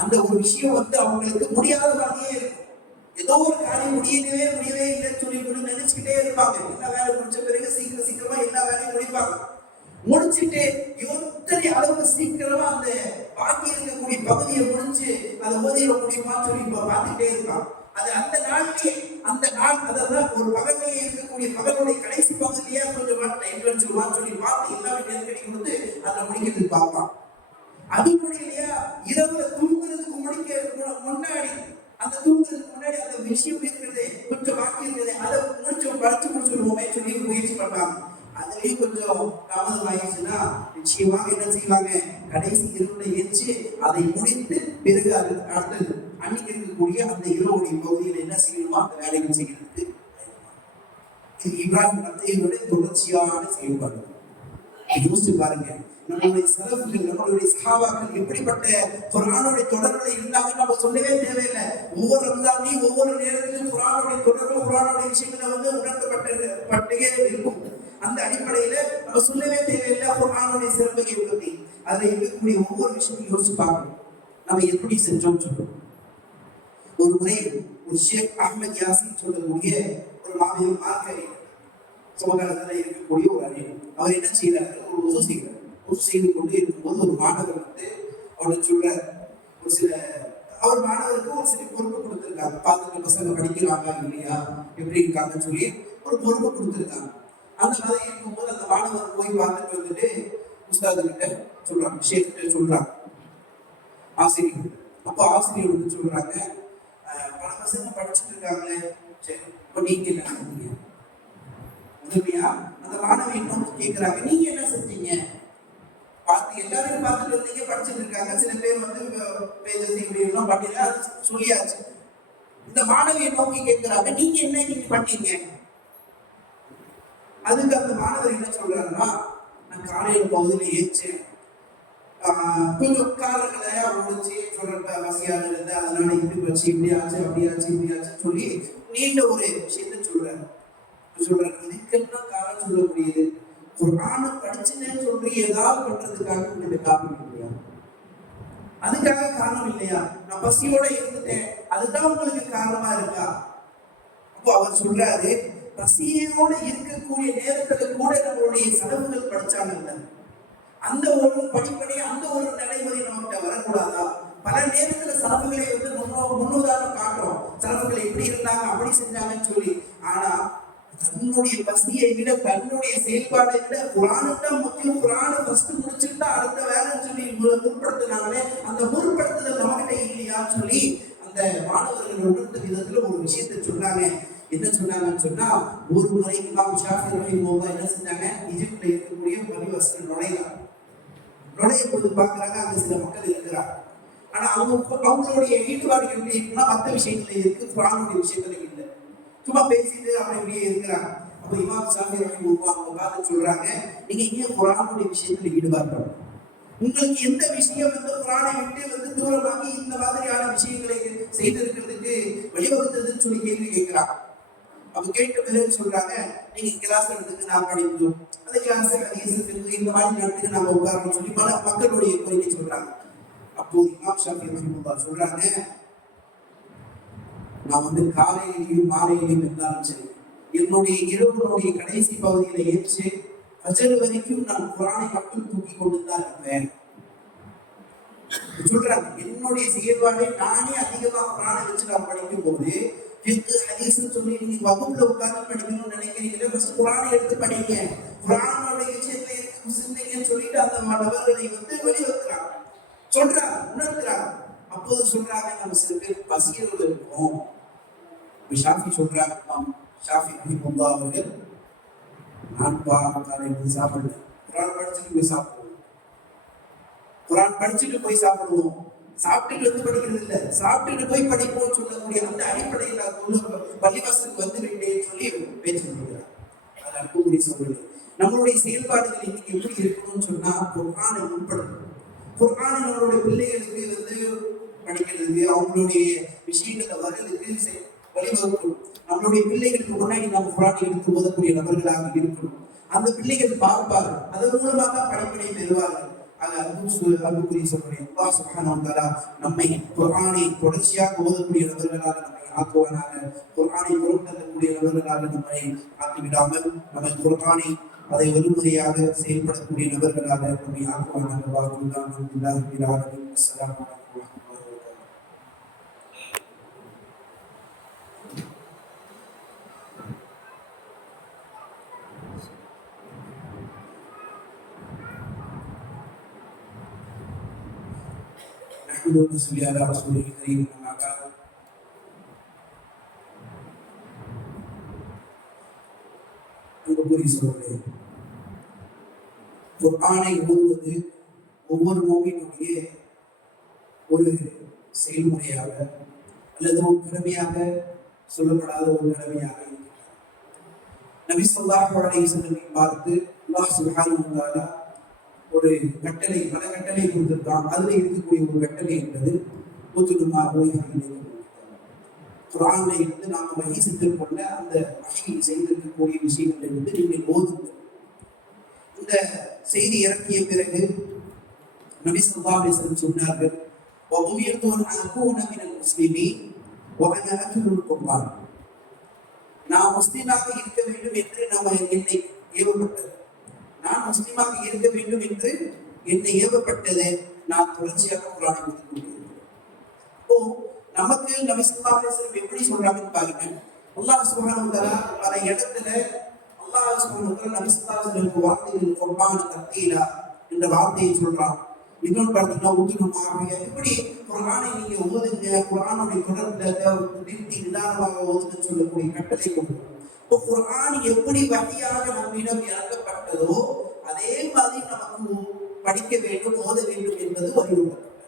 அந்த ஒரு விஷயம் வந்து அவங்களுக்கு முடியாத மாதிரியே இருக்கும். ஏதோ ஒரு காரியம் முடியவே இல்லைன்னு சொல்லி நினைச்சுக்கிட்டே இருப்பாங்க. எல்லா வேலை முடிச்ச பிறகு சீக்கிரமா எல்லா வேலையும் முடிப்பாங்க. முடிச்சுட்டு எத்தனை அளவுக்கு சீக்கிரமா அந்த பாக்கி இருக்கக்கூடிய பகுதியை முடிச்சு அதை ஓதிட முடியுமான்னு சொல்லி பார்த்துக்கிட்டே இருப்பாங்க. அது அந்த நாள் அதான் ஒரு பகல்லையே இருக்கக்கூடிய பகலுடைய கடைசி பகுதியிலேயே கொஞ்சம் டைம் வச்சுருவான்னு சொல்லி பார்த்து எல்லாமே நெருக்கடி கொடுத்து அதை முடிக்கிறது பார்ப்பான். அது முடியலையா, இரவுல தூங்குறதுக்கு முன்னாடி அந்த விஷயம் இருக்கிறது கொஞ்சம் பாக்கி இருக்கிறது, அதை முடிச்சுடுவோமே சொல்லி முயற்சி பண்ணாங்க. அதுலயும் கொஞ்சம் தாமதம் ஆயிடுச்சுன்னா நிச்சயமாக என்ன செய்வாங்க, கடைசி இரவுல எரிச்சு அதை முடித்து பிறகு அது அடுத்தது அன்னைக்கு இருக்கக்கூடிய அந்த இரவுடைய பகுதியில் என்ன செய்யணுமோ அந்த வேலைகள் செய்யறதுக்கு இது இப்ராஹிம் நபியோட தொடர்ச்சியான செயல்பாடு. யோசிச்சு பாருங்க, நம்மளுடைய சலஃப்கள் நம்மளுடைய சஹாபாக்கள் எப்படிப்பட்ட குர்ஆனோட தொடர்புல இருந்தாங்க நம்ம சொல்லவே தேவையில்லை. ஒவ்வொரு ரமலான்லையும் ஒவ்வொரு நேரத்திலும் குர்ஆனோட தொடர்பு குர்ஆனோட விஷயங்களை வந்து உணர்த்தப்பட்டே இருக்கும். அந்த அடிப்படையில நம்ம சொல்லவே தேவையில்லை குர்ஆனோட சிறப்பை பற்றி. அதுல இருக்கக்கூடிய ஒவ்வொரு விஷயத்தையும் யோசிச்சு பார்க்கணும், நம்ம எப்படி செஞ்சோம்னு சொல்றோம். ஒரு முறை ஒரு ஷேக் அஹ்மத் யாசின் சொல்லக்கூடிய ஒரு மாபெரும் மார்க்க சமகாலத்தில் இருக்கக்கூடிய ஒரு அறிஞர், அவர் என்ன செய்யறாரு, ஒரு உசு செய்கிறார். உசு செய்து கொண்டு இருக்கும்போது ஒரு மாணவர் அவனை சொல்றாரு, ஒரு சில அவர் மாணவருக்கு ஒரு சில பொறுப்பு கொடுத்துருக்காங்க, பார்த்துட்டு பசங்க படிக்கிறாங்களா இல்லையா எப்படி இருக்காங்கன்னு சொல்லி ஒரு பொறுப்பு கொடுத்துருக்காங்க. அந்த மாதிரி இருக்கும்போது அந்த மாணவர் போய் பார்த்துட்டு வந்துட்டு உஸ்தாது கிட்ட சொல்றாங்க, ஷேக் கிட்ட சொல்றாங்க, ஆசிரியர். அப்போ ஆசிரியர் வந்து சொல்றாங்க, பல பசங்க படிச்சுட்டு இருக்காங்களே, சரி இப்போ நீங்க என்ன செஞ்சீங்க? உதவியா அந்த மாணவி நோக்கி கேட்கிறாங்க, நீங்க என்ன செஞ்சீங்க? பார்த்து எல்லாரும் பார்த்துட்டு வந்தீங்க, படிச்சுட்டு இருக்காங்க, சில பேர் வந்து பேஜஸ் இப்படி எல்லாம் பண்ணீங்க, அது சொல்லியாச்சு. இந்த மாணவியை நோக்கி கேட்கிறாங்க, நீங்க என்ன நீங்க பண்ணீங்க? அதுக்கு அந்த மாணவர் என்ன சொல்றாருன்னா, நான் காலையில் பகுதியில் ஏச்சேன், கொஞ்சம் காலங்களை ஓடிச்சு சொல்றப்ப வசதியாக இருந்தது, அதனால இப்படி வச்சு இப்படி ஆச்சு அப்படி ஆச்சு இப்படி ஆச்சுன்னு சொல்லி நீண்ட ஒரு விஷயத்த சொல்றாரு. இதுக்கெல்லாம் காரணம் சொல்ல முடியுது, குர்ஆனை படிச்சுன்னு சொல்லி ஏதாவது பண்றதுக்காக உங்களுக்கு காரணம் இல்லையா? அதுக்காக காரணம் இல்லையா? நான் பசியோட இருந்துட்டேன், அதுதான் உங்களுக்கு காரணமா இருக்கா? அப்போ அவர் சொல்றாரு, பசியோட இருக்கக்கூடிய நேரத்துல கூட நம்மளுடைய செலவுகள் படிச்சாங்கல்ல, அந்த ஒரு படிப்படி அந்த ஒரு நடைமுறை நம்மகிட்ட வரக்கூடாதா? பல நேரத்துல செலவுகளை வந்து முன்னுதாரணம் காட்டுறோம், செலவுகள் எப்படி இருந்தாங்க அப்படி செஞ்சாங்கன்னு சொல்லி. ஆனா தன்னுடைய பசியை விட தன்னுடைய செயல்பாடை விட குர்ஆனுதான் முக்கியம், குர்ஆனை ஃபர்ஸ்ட் முடிச்சுட்டா அடுத்த வேலைன்னு சொல்லி முற்படுத்தினாங்களே, அந்த முற்படுத்துதல் நம்மகிட்ட இல்லையான்னு சொல்லி அந்த மாணவர்கள் உணர்ந்த விதத்துல ஒரு விஷயத்தை சொன்னாங்க. என்ன சொன்னாங்கன்னு சொன்னா, ஒரு முறை இமாம் ஷாஃபி ரஹிமஹுல்லாஹ் என்ன செஞ்சாங்க, ஈஜிப்ட்ல இருக்கக்கூடிய பள்ளிவாசல் நுழையும் போது பாக்குறாங்க, அங்க சில மக்கள் இருக்கிறாங்க. ஆனா அவங்களுடைய ஈடுபாடு எப்படி இருக்குன்னா, மற்ற விஷயத்துல இருக்கு, குர்ஆனுடைய விஷயத்துல இல்லை, சும்மா பேசிட்டு அப்படி இப்படியே இருக்கிறாங்க. அப்ப இமாம் ஷாஃபி ரஹிமஹுல்லாஹ் அவங்க பார்த்து சொல்றாங்க, நீங்க ஏன் குர்ஆனுடைய விஷயத்துல ஈடுபாடு, உங்களுக்கு எந்த விஷயம் வந்து குர்ஆனை விட்டு வந்து தூரமாகி இந்த மாதிரியான விஷயங்களை செய்திருக்கிறதுக்கு வழிவகுத்ததுன்னு சொல்லி கேள்வி கேட்கிறாங்க. அப்ப கேட்ட பிறகு சொல்றாங்க, நீங்க கிளாஸ் எடுத்துக்கு நான் படிப்போம், அந்த கிளாஸ் இந்த மாதிரி நடத்துக்கு நாம உட்காரணும்னு சொல்லி பல மக்களுடைய கோரிக்கை சொல்றாங்க. அப்போது இமாம் ஷாஃபி ரஹிமஹுல்லாஹ் சொல்றாங்க, நான் வந்து காலையிலையும் மாலையிலையும் இருந்தாலும் சரி, என்னுடைய இரவுடைய கடைசி பகுதியில ஏற்று ஃபஜர் வரைக்கும் நான் குர்ஆனை மட்டும் தூக்கி கொண்டு தான் இருப்பேன் சொல்றாங்க. என்னுடைய செயல்பாடை நானே அதிகமா குர்ஆனை வச்சு நான் படிக்கும் போது ஹதீஸ்னு சொல்லி நீங்க வகுப்புல உட்கார்ந்து படிக்கணும்னு நினைக்கிறீங்களே, ஃபர்ஸ்ட் குர்ஆனை எடுத்து படிங்க, குர்ஆனோட விஷயத்துல இருக்கு சிந்தனைன்னு சொல்லிட்டு அந்த நபர்களை வந்து வெளிவக்கிறாங்க, சொல்றாங்க, உணர்த்துறாங்க. அப்போது சொல்றாங்க, நம்ம சில பேர் பசியோடு இருக்கோம். ஷாஃபி சொல்றாங்க, ஷாஃபி ரஹிமஹுல்லாஹ் அவர்கள், நான் காலையில் சாப்பிடல, குர்ஆன் படிச்சுட்டு போய் சாப்பிடுவோம், குர்ஆன் படிச்சுட்டு போய் சாப்பிடுவோம், சாப்பிட்டுட்டு வந்து படிக்கிறது இல்லை, சாப்பிட்டுட்டு போய் படிப்போம்னு சொல்லக்கூடிய அந்த அடிப்படையில் பள்ளிவாசலுக்கு வந்து விட்டேன்னு சொல்லி பேச்சு கொடுக்கிறார். அது அன்புக்குரிய சகோதரர்களே, நம்மளுடைய செயல்பாடுகள் இன்னைக்கு எப்படி இருக்கணும்னு சொன்னா, குர்ஆனை முன்படுத்தணும். குர்ஆனை நம்மளுடைய பிள்ளைகளுக்கு வந்து படிக்கிறதுக்கு, அவங்களுடைய விஷயங்களை வரலுக்கு வழிவகுக்கணும். நம்மளுடைய பிள்ளைகளுக்கு முன்னாடி நம்ம குர்ஆனை எடுத்து ஓதக்கூடிய நபர்களாக இருக்கணும். அந்த பிள்ளைகள் பார்ப்பார்கள், அதன் மூலமாக தான் படிப்பினை பெறுவார்கள். அன்புக்குரிய சகோதரர்களே, அல்லாஹ் சுப்ஹானஹு வ தஆலா நம்மை குர்ஆனை தொடர்ச்சியாக ஓதக்கூடிய நபர்களாக நம்மை ஆக்குவானாக. குர்ஆனை பொருட்படுத்தக்கூடிய நபர்களாக நம்மை ஆக்கிவிடாமல் நம்ம குர்ஆனை அதை வழிமுறையாக செயல்படக்கூடிய நபர்களாக நம்மை ஆக்குவானாக. அஸ்ஸலாமு அலைக்கும். குர்ஆனை ஓதுவது ஒவ்வொரு மோமினுடைய ஒரு செயல்முறையாக அல்லது ஒரு கடமையாக சொல்லப்படாத ஒரு கடமையாக இருக்கிறது. நபி ஸல்லல்லாஹு அலைஹி வஸல்லம் பார்த்து அல்லாஹ் சுப்ஹானஹு வ தஆலா ஒரு கட்டளை, பல கட்டளை கொடுத்திருக்கான். அதுல இருக்கக்கூடிய ஒரு கட்டளை என்பது குர்ஆனை இருந்து நாம வஹி செஞ்சிருக்கோம்ல, அந்த வஹி செய்திருக்கக்கூடிய விஷயங்களை வந்து நீங்கள் ஓதுங்கள். இந்த செய்தி இறக்கிய பிறகு நபி ஸல்லல்லாஹு அலைஹி வஸல்லம் சொன்னார்கள், "வஉமிர்து அன் அகூன மினல் முஸ்லிமீன் வ அன அத்லுல் குர்ஆன்." நான் முஸ்லிமாக இருக்க வேண்டும் என்று என்னை ஏவப்பட்டது. நான் முஸ்லிமாக இருக்க வேண்டும் என்று என்னை ஏவப்பட்டது. நான் தொடர்ச்சியாக குர்ஆனை ஓதிக்கொண்டிருக்கிறேன். இப்போ நமக்கு நபி ஸல்லல்லாஹு அலைஹி வஸல்லம் எப்படி சொல்றாங்கன்னு பாருங்க. அல்லாஹ் சுப்ஹானஹு வ தஆலா பல இடத்துல அல்லாஹ் சுப்ஹானஹு வ தஆலா நபி ஸல்லல்லாஹு அலைஹி வஸல்லம் வார்த்தையில் குர்ஆன் தர்தீலா என்ற வார்த்தையை சொல்றான். இன்னொன்று பார்த்தீங்கன்னா உதுனுமாவிய இப்படி குர்ஆனை நீங்க ஓதுங்க, குர்ஆனுடைய தொடர்புல நிறுத்தி நிதானமாக ஓதுன்னு சொல்லக்கூடிய கட்டளை கொண்டு. இப்போ குர்ஆன் எப்படி வகையாக நம்மிடம் இறக்கப்பட்டதோ அதே மாதிரி நமக்கு படிக்க வேண்டும், ஓத வேண்டும் என்பது வலியுறுத்தப்பட்டது.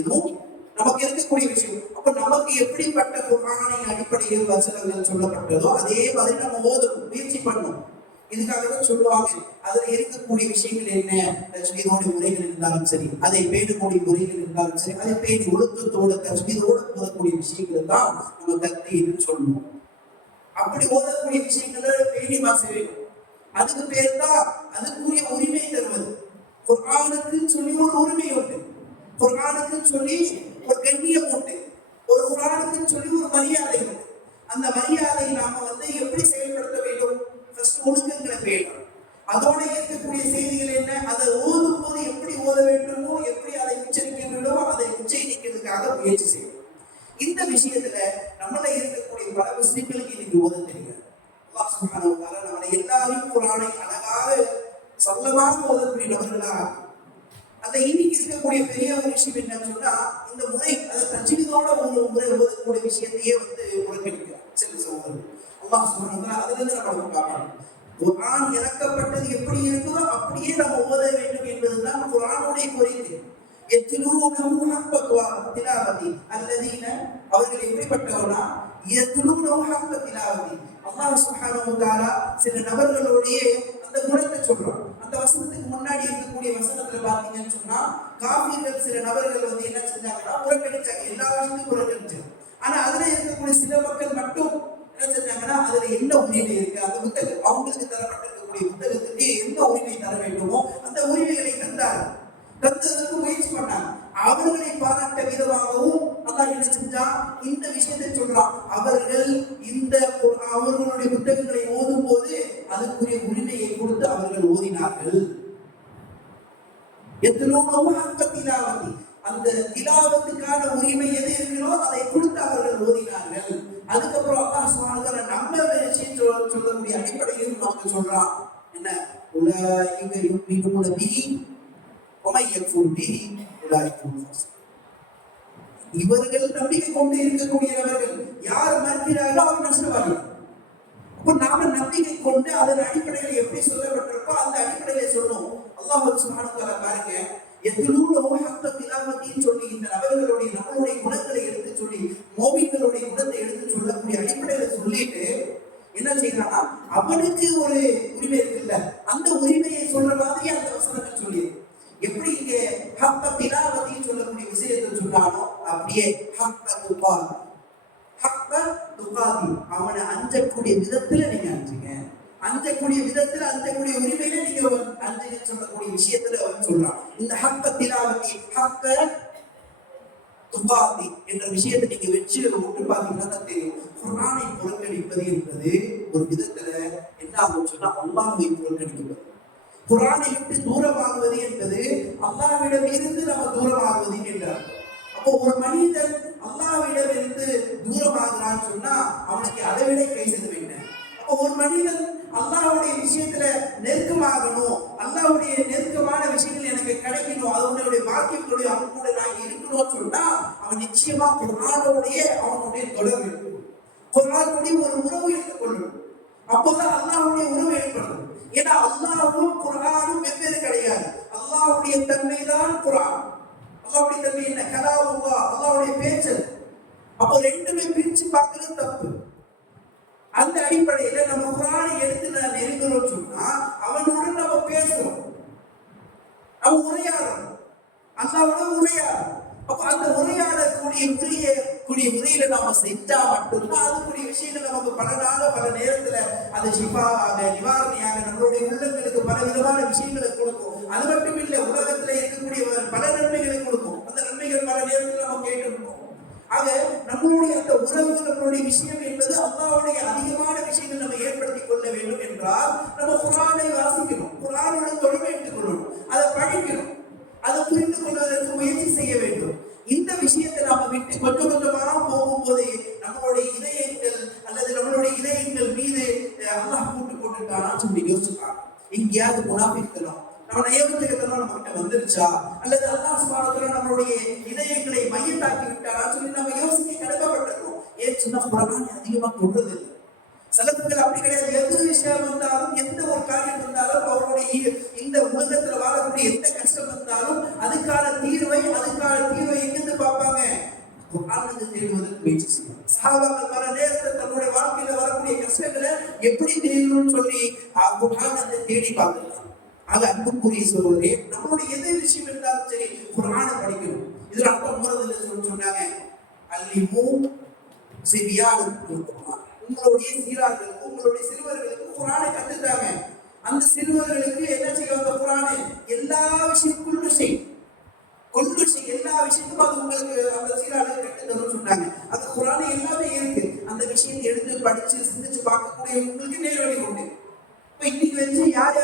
இதுவும் நமக்கு இருக்கக்கூடிய விஷயம். அப்ப நமக்கு எப்படிப்பட்ட குர்ஆனை அடிப்படையில் வசனங்கள் சொல்லப்பட்டதோ அதே மாதிரி நம்ம ஓதணும், முயற்சி பண்ணணும். இதுக்காக தான் சொல்லுவாங்க, அதுல இருக்கக்கூடிய விஷயங்கள் என்ன, தஜ்வீதோட முறைகள் இருந்தாலும் சரி, அதை பேணக்கூடிய முறைகள் இருந்தாலும் சரி, அதை பேணி ஒழுக்கத்தோட தஜ்வீதோட ஓதக்கூடிய விஷயங்கள் தான் நம்ம தக்தீர்னு சொல்லணும். அப்படி ஓதக்கூடிய விஷயங்களை பேணி வாச வேண்டும். அதுக்கு பேர் தான் அதுக்குரிய உரிமை தருவது. குர்ஆனுக்கு சொல்லி ஒரு உரிமை உண்டு, குர்ஆனுக்கு சொல்லி ஒரு கண்ணியம் உண்டு, ஒரு குர்ஆனுக்கு சொல்லி ஒரு மரியாதை உண்டு. அந்த மரியாதையை நாம எப்படி செயல்படுத்த வேண்டும்? ஒழுக்கங்களை பேணும். அதோட இருக்கக்கூடிய செய்திகள் என்ன, அதை ஓதும் போது எப்படி ஓத வேண்டுமோ, எப்படி அதை உச்சரிக்க வேண்டுமோ அதை உச்சரிக்கிறதுக்காக முயற்சி செய்யும். இந்த விஷயத்துல நம்மள இருக்கக்கூடிய பல முஸ்லிம்களுக்கு இன்னைக்கு ஓத தெரியாது. அல்லாஹ் சுப்ஹானஹு வ தஆலா நம்மளை எல்லாரையும் குர்ஆனை அழகாக சல்லமாக ஓதக்கூடிய நபர்களாக. அந்த இன்னைக்கு இருக்கக்கூடிய பெரிய ஒரு விஷயம் என்னன்னு சொன்னா, இந்த முறை அதை தஜ்வீதோட ஒரு முறை ஓதக்கூடிய விஷயத்தையே புறக்கணிக்கிறார் சில சகோதரர்கள். அல்லாஹ் சுப்ஹானஹு வ தஆலா அதிலிருந்து நம்ம பார்க்கணும். குர்ஆன் இறக்கப்பட்டது எப்படி இருக்குதோ அப்படியே நம்ம ஓத வேண்டும் என்பதுதான் குர்ஆனுடைய கோரிக்கை. யத்லூனஹு ஹக்க திலாவதி அல்லதீன, அவர்கள் எப்படிப்பட்டவனா, யத்லூனஹு ஹக்க திலாவதி. அல்லாஹ் சுப்ஹானஹு வ தஆலா சில நபர்களுடைய அந்த குணத்தை சொல்றான். அந்த வசனத்துக்கு முன்னாடி இருக்கக்கூடிய வசனத்துல பாத்தீங்கன்னு சொன்னா, காஃபிர்கள் சில நபர்கள் என்ன செஞ்சாங்கன்னா புறக்கணிச்சாங்க, எல்லா விஷயத்தையும் புறக்கணிச்சாங்க. ஆனா அதுல இருக்கக்கூடிய சில மக்கள் மட்டும் என்ன செஞ்சாங்கன்னா, அதுல என்ன உரிமை இருக்கு, அந்த புத்தகம் அவங்களுக்கு தரப்பட்டிருக்கக்கூடிய புத்தகத்துக்கு எந்த உரிமை தர வேண்டுமோ அந்த உரிமைகளை தந்ததற்கு முயற்சி பண்ணாங்க. அவர்களை பாராட்ட விதமாகவும் அல்லாஹ் என்ன செஞ்சா, இந்த விஷயத்தை சொல்றான். அவர்கள் அவர்களுடைய புத்தகங்களை ஓதும் போது அதுக்குரிய உரிமையை கொடுத்து அவர்கள் ஓதினார்கள். அந்த திலாவத்துக்கான உரிமை எது இருக்கிறோ அதை கொடுத்து அவர்கள் ஓதினார்கள். அதுக்கப்புறம் அல்லாஹ் சுப்ஹானஹு வ தஆலா நம்ம விஷயம் சொல்லக்கூடிய அடிப்படையில் நமக்கு சொல்றான் என்ன, உலாயிக யுமினூன பிஹி வ மை யக்ஃபுர் பிஹி உலாயிக ஹுமுல் ஃபாஸிகூன். இவர்கள் நம்பிக்கை கொண்டு இருக்கக்கூடியவர்கள், யார் மறுக்கிறார்களோ அவர் நஷ்டவாதிகள். அப்போ நாம நம்பிக்கை கொண்டு அதன் அடிப்படையில் எப்படி சொல்லப்பட்டிருக்கோ அந்த அடிப்படையில சொல்லணும். அல்லாஹ் சுப்ஹானஹு வ தஆலா பாருங்க, யத்லூனஹு ஹக்க திலாவத்தின்னு சொல்லி இந்த நம்மளுடைய குணங்களை எடுத்து சொல்லி, மோமின்களுடைய குணத்தை எடுத்து சொல்லக்கூடிய அடிப்படையில சொல்லிட்டு என்ன செய்யறான்னா, அவனுக்கு ஒரு உரிமை இருக்குல்ல, அந்த உரிமையை சொல்ற மாதிரி அந்த வசனங்கள் சொல்லி எப்படி இங்க ஹக்க திலாவத்தின்னு சொல்லக்கூடிய விஷயத்தை சொன்னானோ அப்படியே ஹக்க துகாதி, ஹக்க துகாதி, அவனை அஞ்சக்கூடிய விதத்துல நீங்க அஞ்சுங்க, அஞ்சக்கூடிய விதத்துல அஞ்சக்கூடிய உரிமையில நீங்க அஞ்சுன்னு சொல்லக்கூடிய விஷயத்துல அவன் சொல்றான். இந்த ஹக்க திலாவத்தி, ஹக்க துகாதி என்ற விஷயத்தை நீங்க வச்சு ஒன்று பார்த்தீங்கன்னா தெரியும். குர்ஆனை புறக்கணிப்பது என்பது ஒரு விதத்துல என்ன ஆகும் சொன்னா, அல்லாஹ்வை புறக்கணிப்பது. குர்ஆனை விட்டு தூரமாகுவது என்பது அல்லாஹ்விடம் இருந்து நம்ம தூரமாகுவது என்றார். அப்போ ஒரு மனிதன் அல்லாஹ்விடம் இருந்து தூரமாகிறான்னு சொன்னா அவனுக்கு அதை விட கை செய்து வேண்டும். அப்போ ஒரு மனிதன் அல்லாஹ்வுடைய விஷயத்துல நெருக்கமாகணும், அல்லாஹ்வுடைய நெருக்கமான விஷயங்கள் எனக்கு கிடைக்கணும், அதனுடைய பாக்கியங்களுடைய அவன் கூட நான் இருக்கணும்னு சொன்னா அவன் நிச்சயமா குர்ஆனோடைய அவனுடைய தொடர்பு இருக்கும், குர்ஆனுடைய ஒரு உறவு எடுத்துக்கொள்ளணும். அப்போதான் அல்லாஹ்வுடைய உறவு ஏற்படும். ஏன்னா அல்லாஹ்வும் குர்ஆனும் வெவ்வேறு கிடையாது. அல்லாஹ்வுடைய தன்மை தான் குர்ஆன். அல்லாஹ்வுடைய தன்மை என்ன, கலாமுல்லாஹ், அல்லாஹ்வுடைய பேச்சு. அப்போ ரெண்டுமே பிரிச்சு பார்க்கிறது தப்பு. அந்த அடிப்படையில நம்ம குர்ஆனை எடுத்து நான் நெருங்கணும்னு சொன்னா அவனுடன் நம்ம பேசுறோம், நம்ம உரையாடணும், அல்லாஹ்வோட உரையாடணும். அப்ப அந்த உரையாடக்கூடிய முறையில நாம செஞ்சா மட்டும்தான் அதுக்குரிய விஷயங்கள் நமக்கு பல நாள பல நேரத்துல அது ஷிஃபாவாக நிவாரணியாக நம்மளுடைய உள்ளங்களுக்கு பல விதமான விஷயங்களை கொடுக்கும். அது மட்டும் இல்லை, உலகத்துல இருக்கக்கூடிய பல ஆக நம்மளுடைய அந்த உறவு, நம்மளுடைய விஷயம் என்பது அல்லாஹ்வுடைய அதிகமான விஷயங்கள் நம்ம ஏற்படுத்திக் கொள்ள வேண்டும் என்றால் நம்ம குர்ஆனை வாசிக்கணும், குர்ஆனோட தொடர்பை எடுத்துக் கொள்ளணும், அதை படிக்கணும், அதை புரிந்து கொள்வதற்கு முயற்சி செய்ய வேண்டும். இந்த விஷயத்தை நாம விட்டு கொஞ்சம் கொஞ்சமா போகும்போது நம்மளுடைய இதயங்கள் அல்லது நம்மளுடைய இதயங்கள் மீது அல்லாஹ் கூட்டு போட்டுட்டானான்னு சொல்லி யோசிச்சுக்கலாம். எங்கேயாவது முனாஃபிக்களும் நம்ம நயவஞ்சகத்தெல்லாம் நம்ம கிட்ட வந்துருச்சா, அல்லது அல்லாஹ் சுப்ஹானஹு வ தஆலா நம்மளுடைய இதயங்களை மையத்தாக்கி விட்டாரான்னு சொல்லி நம்ம யோசிக்க கடமைப்பட்டிருக்கோம். ஏன் சொன்னா குர்ஆனை அதிகமா தொடுறது இல்லை. சலப்புகள் அப்படி கிடையாது. எந்த விஷயம் வந்தாலும், எந்த ஒரு காரியம் வந்தாலும், அவருடைய இந்த உலகத்துல வாழக்கூடிய எந்த கஷ்டம் வந்தாலும் அதுக்கான தீர்வை எங்கிருந்து பார்ப்பாங்க? குர்ஆனிலிருந்து தேடுவதற்கு முயற்சி செய்வாங்க. சஹாபாக்கள் பல நேரத்துல தன்னுடைய வாழ்க்கையில வரக்கூடிய கஷ்டங்களை எப்படி தீர்வுன்னு சொல்லி குர்ஆனை தேடி பார்த்துருக்காங்க. அது அன்புக்குரிய சகோதரே, நம்மளுடைய எந்த விஷயம் இருந்தாலும் சரி குர்ஆனை படிக்கணும். இதுல அர்த்தம் போறதில்லை சொன்னாங்க. அல்லிமு சிபியானுக்கும் குர்ஆன், உங்களுடைய சீரார்களுக்கு, உங்களுடைய சிறுவர்களுக்கு குர்ஆனை கத்துட்டாங்க. அந்த சிறுவர்களுக்கு என்ன செய்யும்? அந்த குர்ஆனை எல்லா விஷயம் கொண்டு செய் எல்லா விஷயத்துக்கும் அது உங்களுக்கு அந்த சீரார்கள் கற்றுத்தரும் சொன்னாங்க. அந்த குர்ஆனை எல்லாமே இருக்கு. அந்த விஷயத்தை எடுத்து படிச்சு சிந்திச்சு பார்க்கக்கூடிய உங்களுக்கு நேர்வழி உண்டு. இப்ப இன்னைக்கு வச்சு யாரோ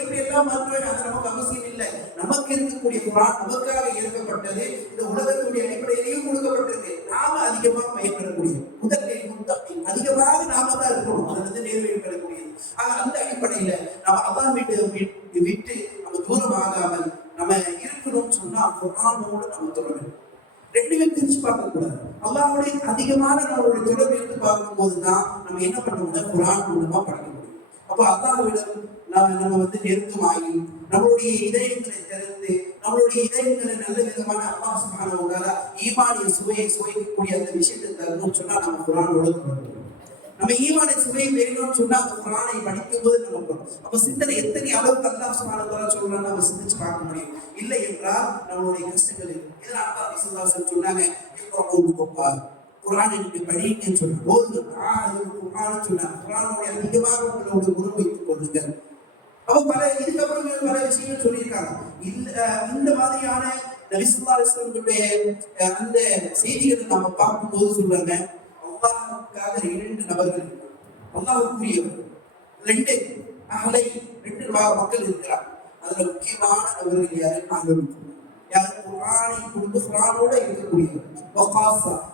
எப்படி எல்லாம் மாற்றுவாங்க, அது நமக்கு அவசியம் இல்லை. நமக்கு இருக்கக்கூடிய குர்ஆன் நமக்காக இயக்கப்பட்டது, இந்த உலகத்துடைய அடிப்படையிலையும் கொடுக்கப்பட்டிருக்கு. நாம அதிகமாக பயன்பெறக்கூடிய முதலில் முத்தகி அதிகமாக நாம தான் இருக்கணும். அது நேர்வழி பெறக்கூடியது. அந்த அடிப்படையில நம்ம அல்லாஹ் விட்டு நம்ம தூரம் ஆகாமல் நம்ம இருக்கணும்னு சொன்னா குர்ஆனோடு நம்ம தொடர்பு ரெண்டுமே பிரிச்சு பார்க்க கூடாது. அல்லாஹ்வுடைய அதிகமான நம்மளுடைய தொடர்பு எடுத்து பார்க்கும் போதுதான் நம்ம என்ன பண்ண முடியும்? குர்ஆன் மூலமா படிக்க முடியும். அப்போ அல்லாஹ்விடம் நம்ம நெருக்கமாகி நம்மளுடைய இதயங்களை திறந்து நம்மளுடைய இதயங்களை நல்ல விதமான அல்லாஹ் சுப்ஹானஹு வ தஆலா ஈமானிய சுவைக்கக்கூடிய அந்த விஷயத்தை தரணும்னு சொன்னா நம்ம குர்ஆனோட தொடர்பு. நம்ம ஈமானை சுவை வேணும்னு சொன்னா அந்த குர்ஆனை படிக்கும் போது நமக்கு அப்ப சிந்தனை எத்தனை அளவுக்கு அல்லாஹ் சுப்ஹானஹு வ தஆலா சொல்றான்னு நம்ம சிந்திச்சு பார்க்க முடியும். இல்லை என்றால் நம்மளுடைய கஷ்டங்கள் இதெல்லாம் அல்லாஹ் ஸல்லல்லாஹு அலைஹி வஸல்லம் சொன்னாங்க. குர்ஆனை நீங்க படிங்கன்னு சொன்ன போது குர்ஆனை சொன்னாங்க. குர்ஆனுடைய அதிகமாக உங்களோட உறவு வைத்துக் கொள்ளுங்கள். அப்ப இதுக்கப்புறம் பல விஷயங்கள் சொல்லியிருக்காங்க. இந்த மாதிரியான நபி ஸல்லல்லாஹு அலைஹி வஸல்லம் அந்த செய்திகளை நம்ம பார்க்கும்போது சொல்றாங்க, அல்லாஹ்வுக்காக 2 நபர்கள், அல்லாஹ்வுக்குரியவர்கள் 2 மக்கள் இருக்கிறார். அதுல முக்கியமான நபர்கள் யாரு? நாங்கள் யார்? குர்ஆனை கொண்டு குர்ஆனோட இருக்கக்கூடியவர்.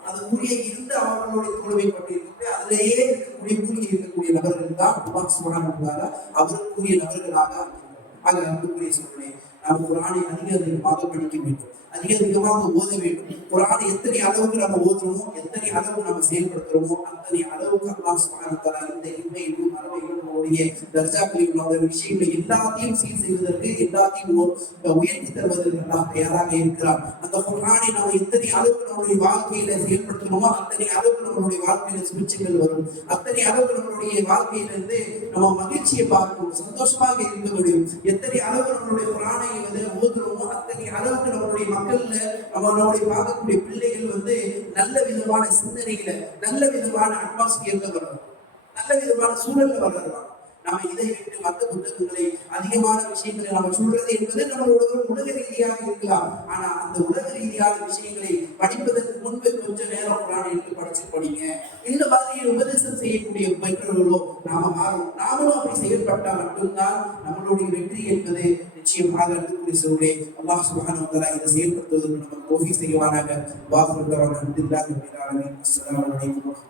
அதுக்குரிய இருந்து அவர்களுடைய தொழுவை பட்டிருக்கக்கூடிய அதிலேயே இருக்கக்கூடிய மூழ்கி இருக்கக்கூடிய நபர்கள் தான் அல்லாஹ் சுப்ஹானஹு வ தஆலா அவருக்குரிய நபர்களாக அன்புக்குரிய சொல்றே. நாம் குர்ஆனை அதிகமாக படிக்க வேண்டும், அதிகமாக ஓத வேண்டும். குர்ஆனை எத்தனை அளவுக்கு நம்ம ஓதுறோமோ, எத்தனை அளவு நம்ம செயல்படுத்துறோமோ, அத்தனை அளவுக்கு அல்லாஹ் சுப்ஹானஹு வ தஆலா இந்த இன்மையிலும் மறுமையிலும் நம்முடைய தர்ஜாக்களில் உள்ள விஷயங்களை எல்லாத்தையும் சீர் செய்வதற்கு, எல்லாத்தையும் உயர்த்தி தருவதற்கு அல்லாஹ் தயாராக இருக்கிறார். அந்த குர்ஆனை நம்ம எத்தனை அளவுக்கு நம்மளுடைய வாழ்க்கையில செயல்படுத்துறோமோ அத்தனை அளவுக்கு நம்மளுடைய வாழ்க்கையில சுபிட்சங்கள் வரும். அத்தனை அளவுக்கு நம்மளுடைய வாழ்க்கையிலிருந்து நம்ம மகிழ்ச்சியை பார்க்கணும், சந்தோஷமாக இருக்க முடியும். எத்தனை அளவு நம்மளுடைய குர்ஆனை ஓதுறோமோ அத்தனை அளவுக்கு நம்மளுடைய மக்கள்ல நம்மளுடைய பார்க்கக்கூடிய பிள்ளைகள் நல்ல விதமான சிந்தனைகளை, நல்ல விதமான அட்மாஸ்பியர்ல வரும், நல்ல விதமான சூழல்ல வளருவாங்க. நாம இதை விட்டு மற்ற புத்தகங்களை, அதிகமான விஷயங்களை நம்ம சொல்றது என்பது நம்மளோட உலக ரீதியாக இருக்கலாம். ஆனா அந்த உலக ரீதியான விஷயங்களை படிப்பதற்கு முன்பு கொஞ்ச நேரம் குர்ஆனை எடுத்து படிச்சு படிங்க. இந்த மாதிரி உபதேசம் செய்யக்கூடிய பெற்றோர்களோ நாம மாறும். நாமளும் அப்படி செயல்பட்டால் மட்டும்தான் நம்மளுடைய வெற்றி என்பது நிச்சயமாக இருக்கக்கூடிய சூழலே. அல்லாஹ் சுப்ஹானஹு வ தஆலா இதை செயல்படுத்துவதற்கு நமக்கு தௌஃபீக் செய்வானாக. வாஹிரு தஅவானா அல்ஹம்துலில்லாஹி ரப்பில் ஆலமீன். அஸ்ஸலாமு அலைக்கும்.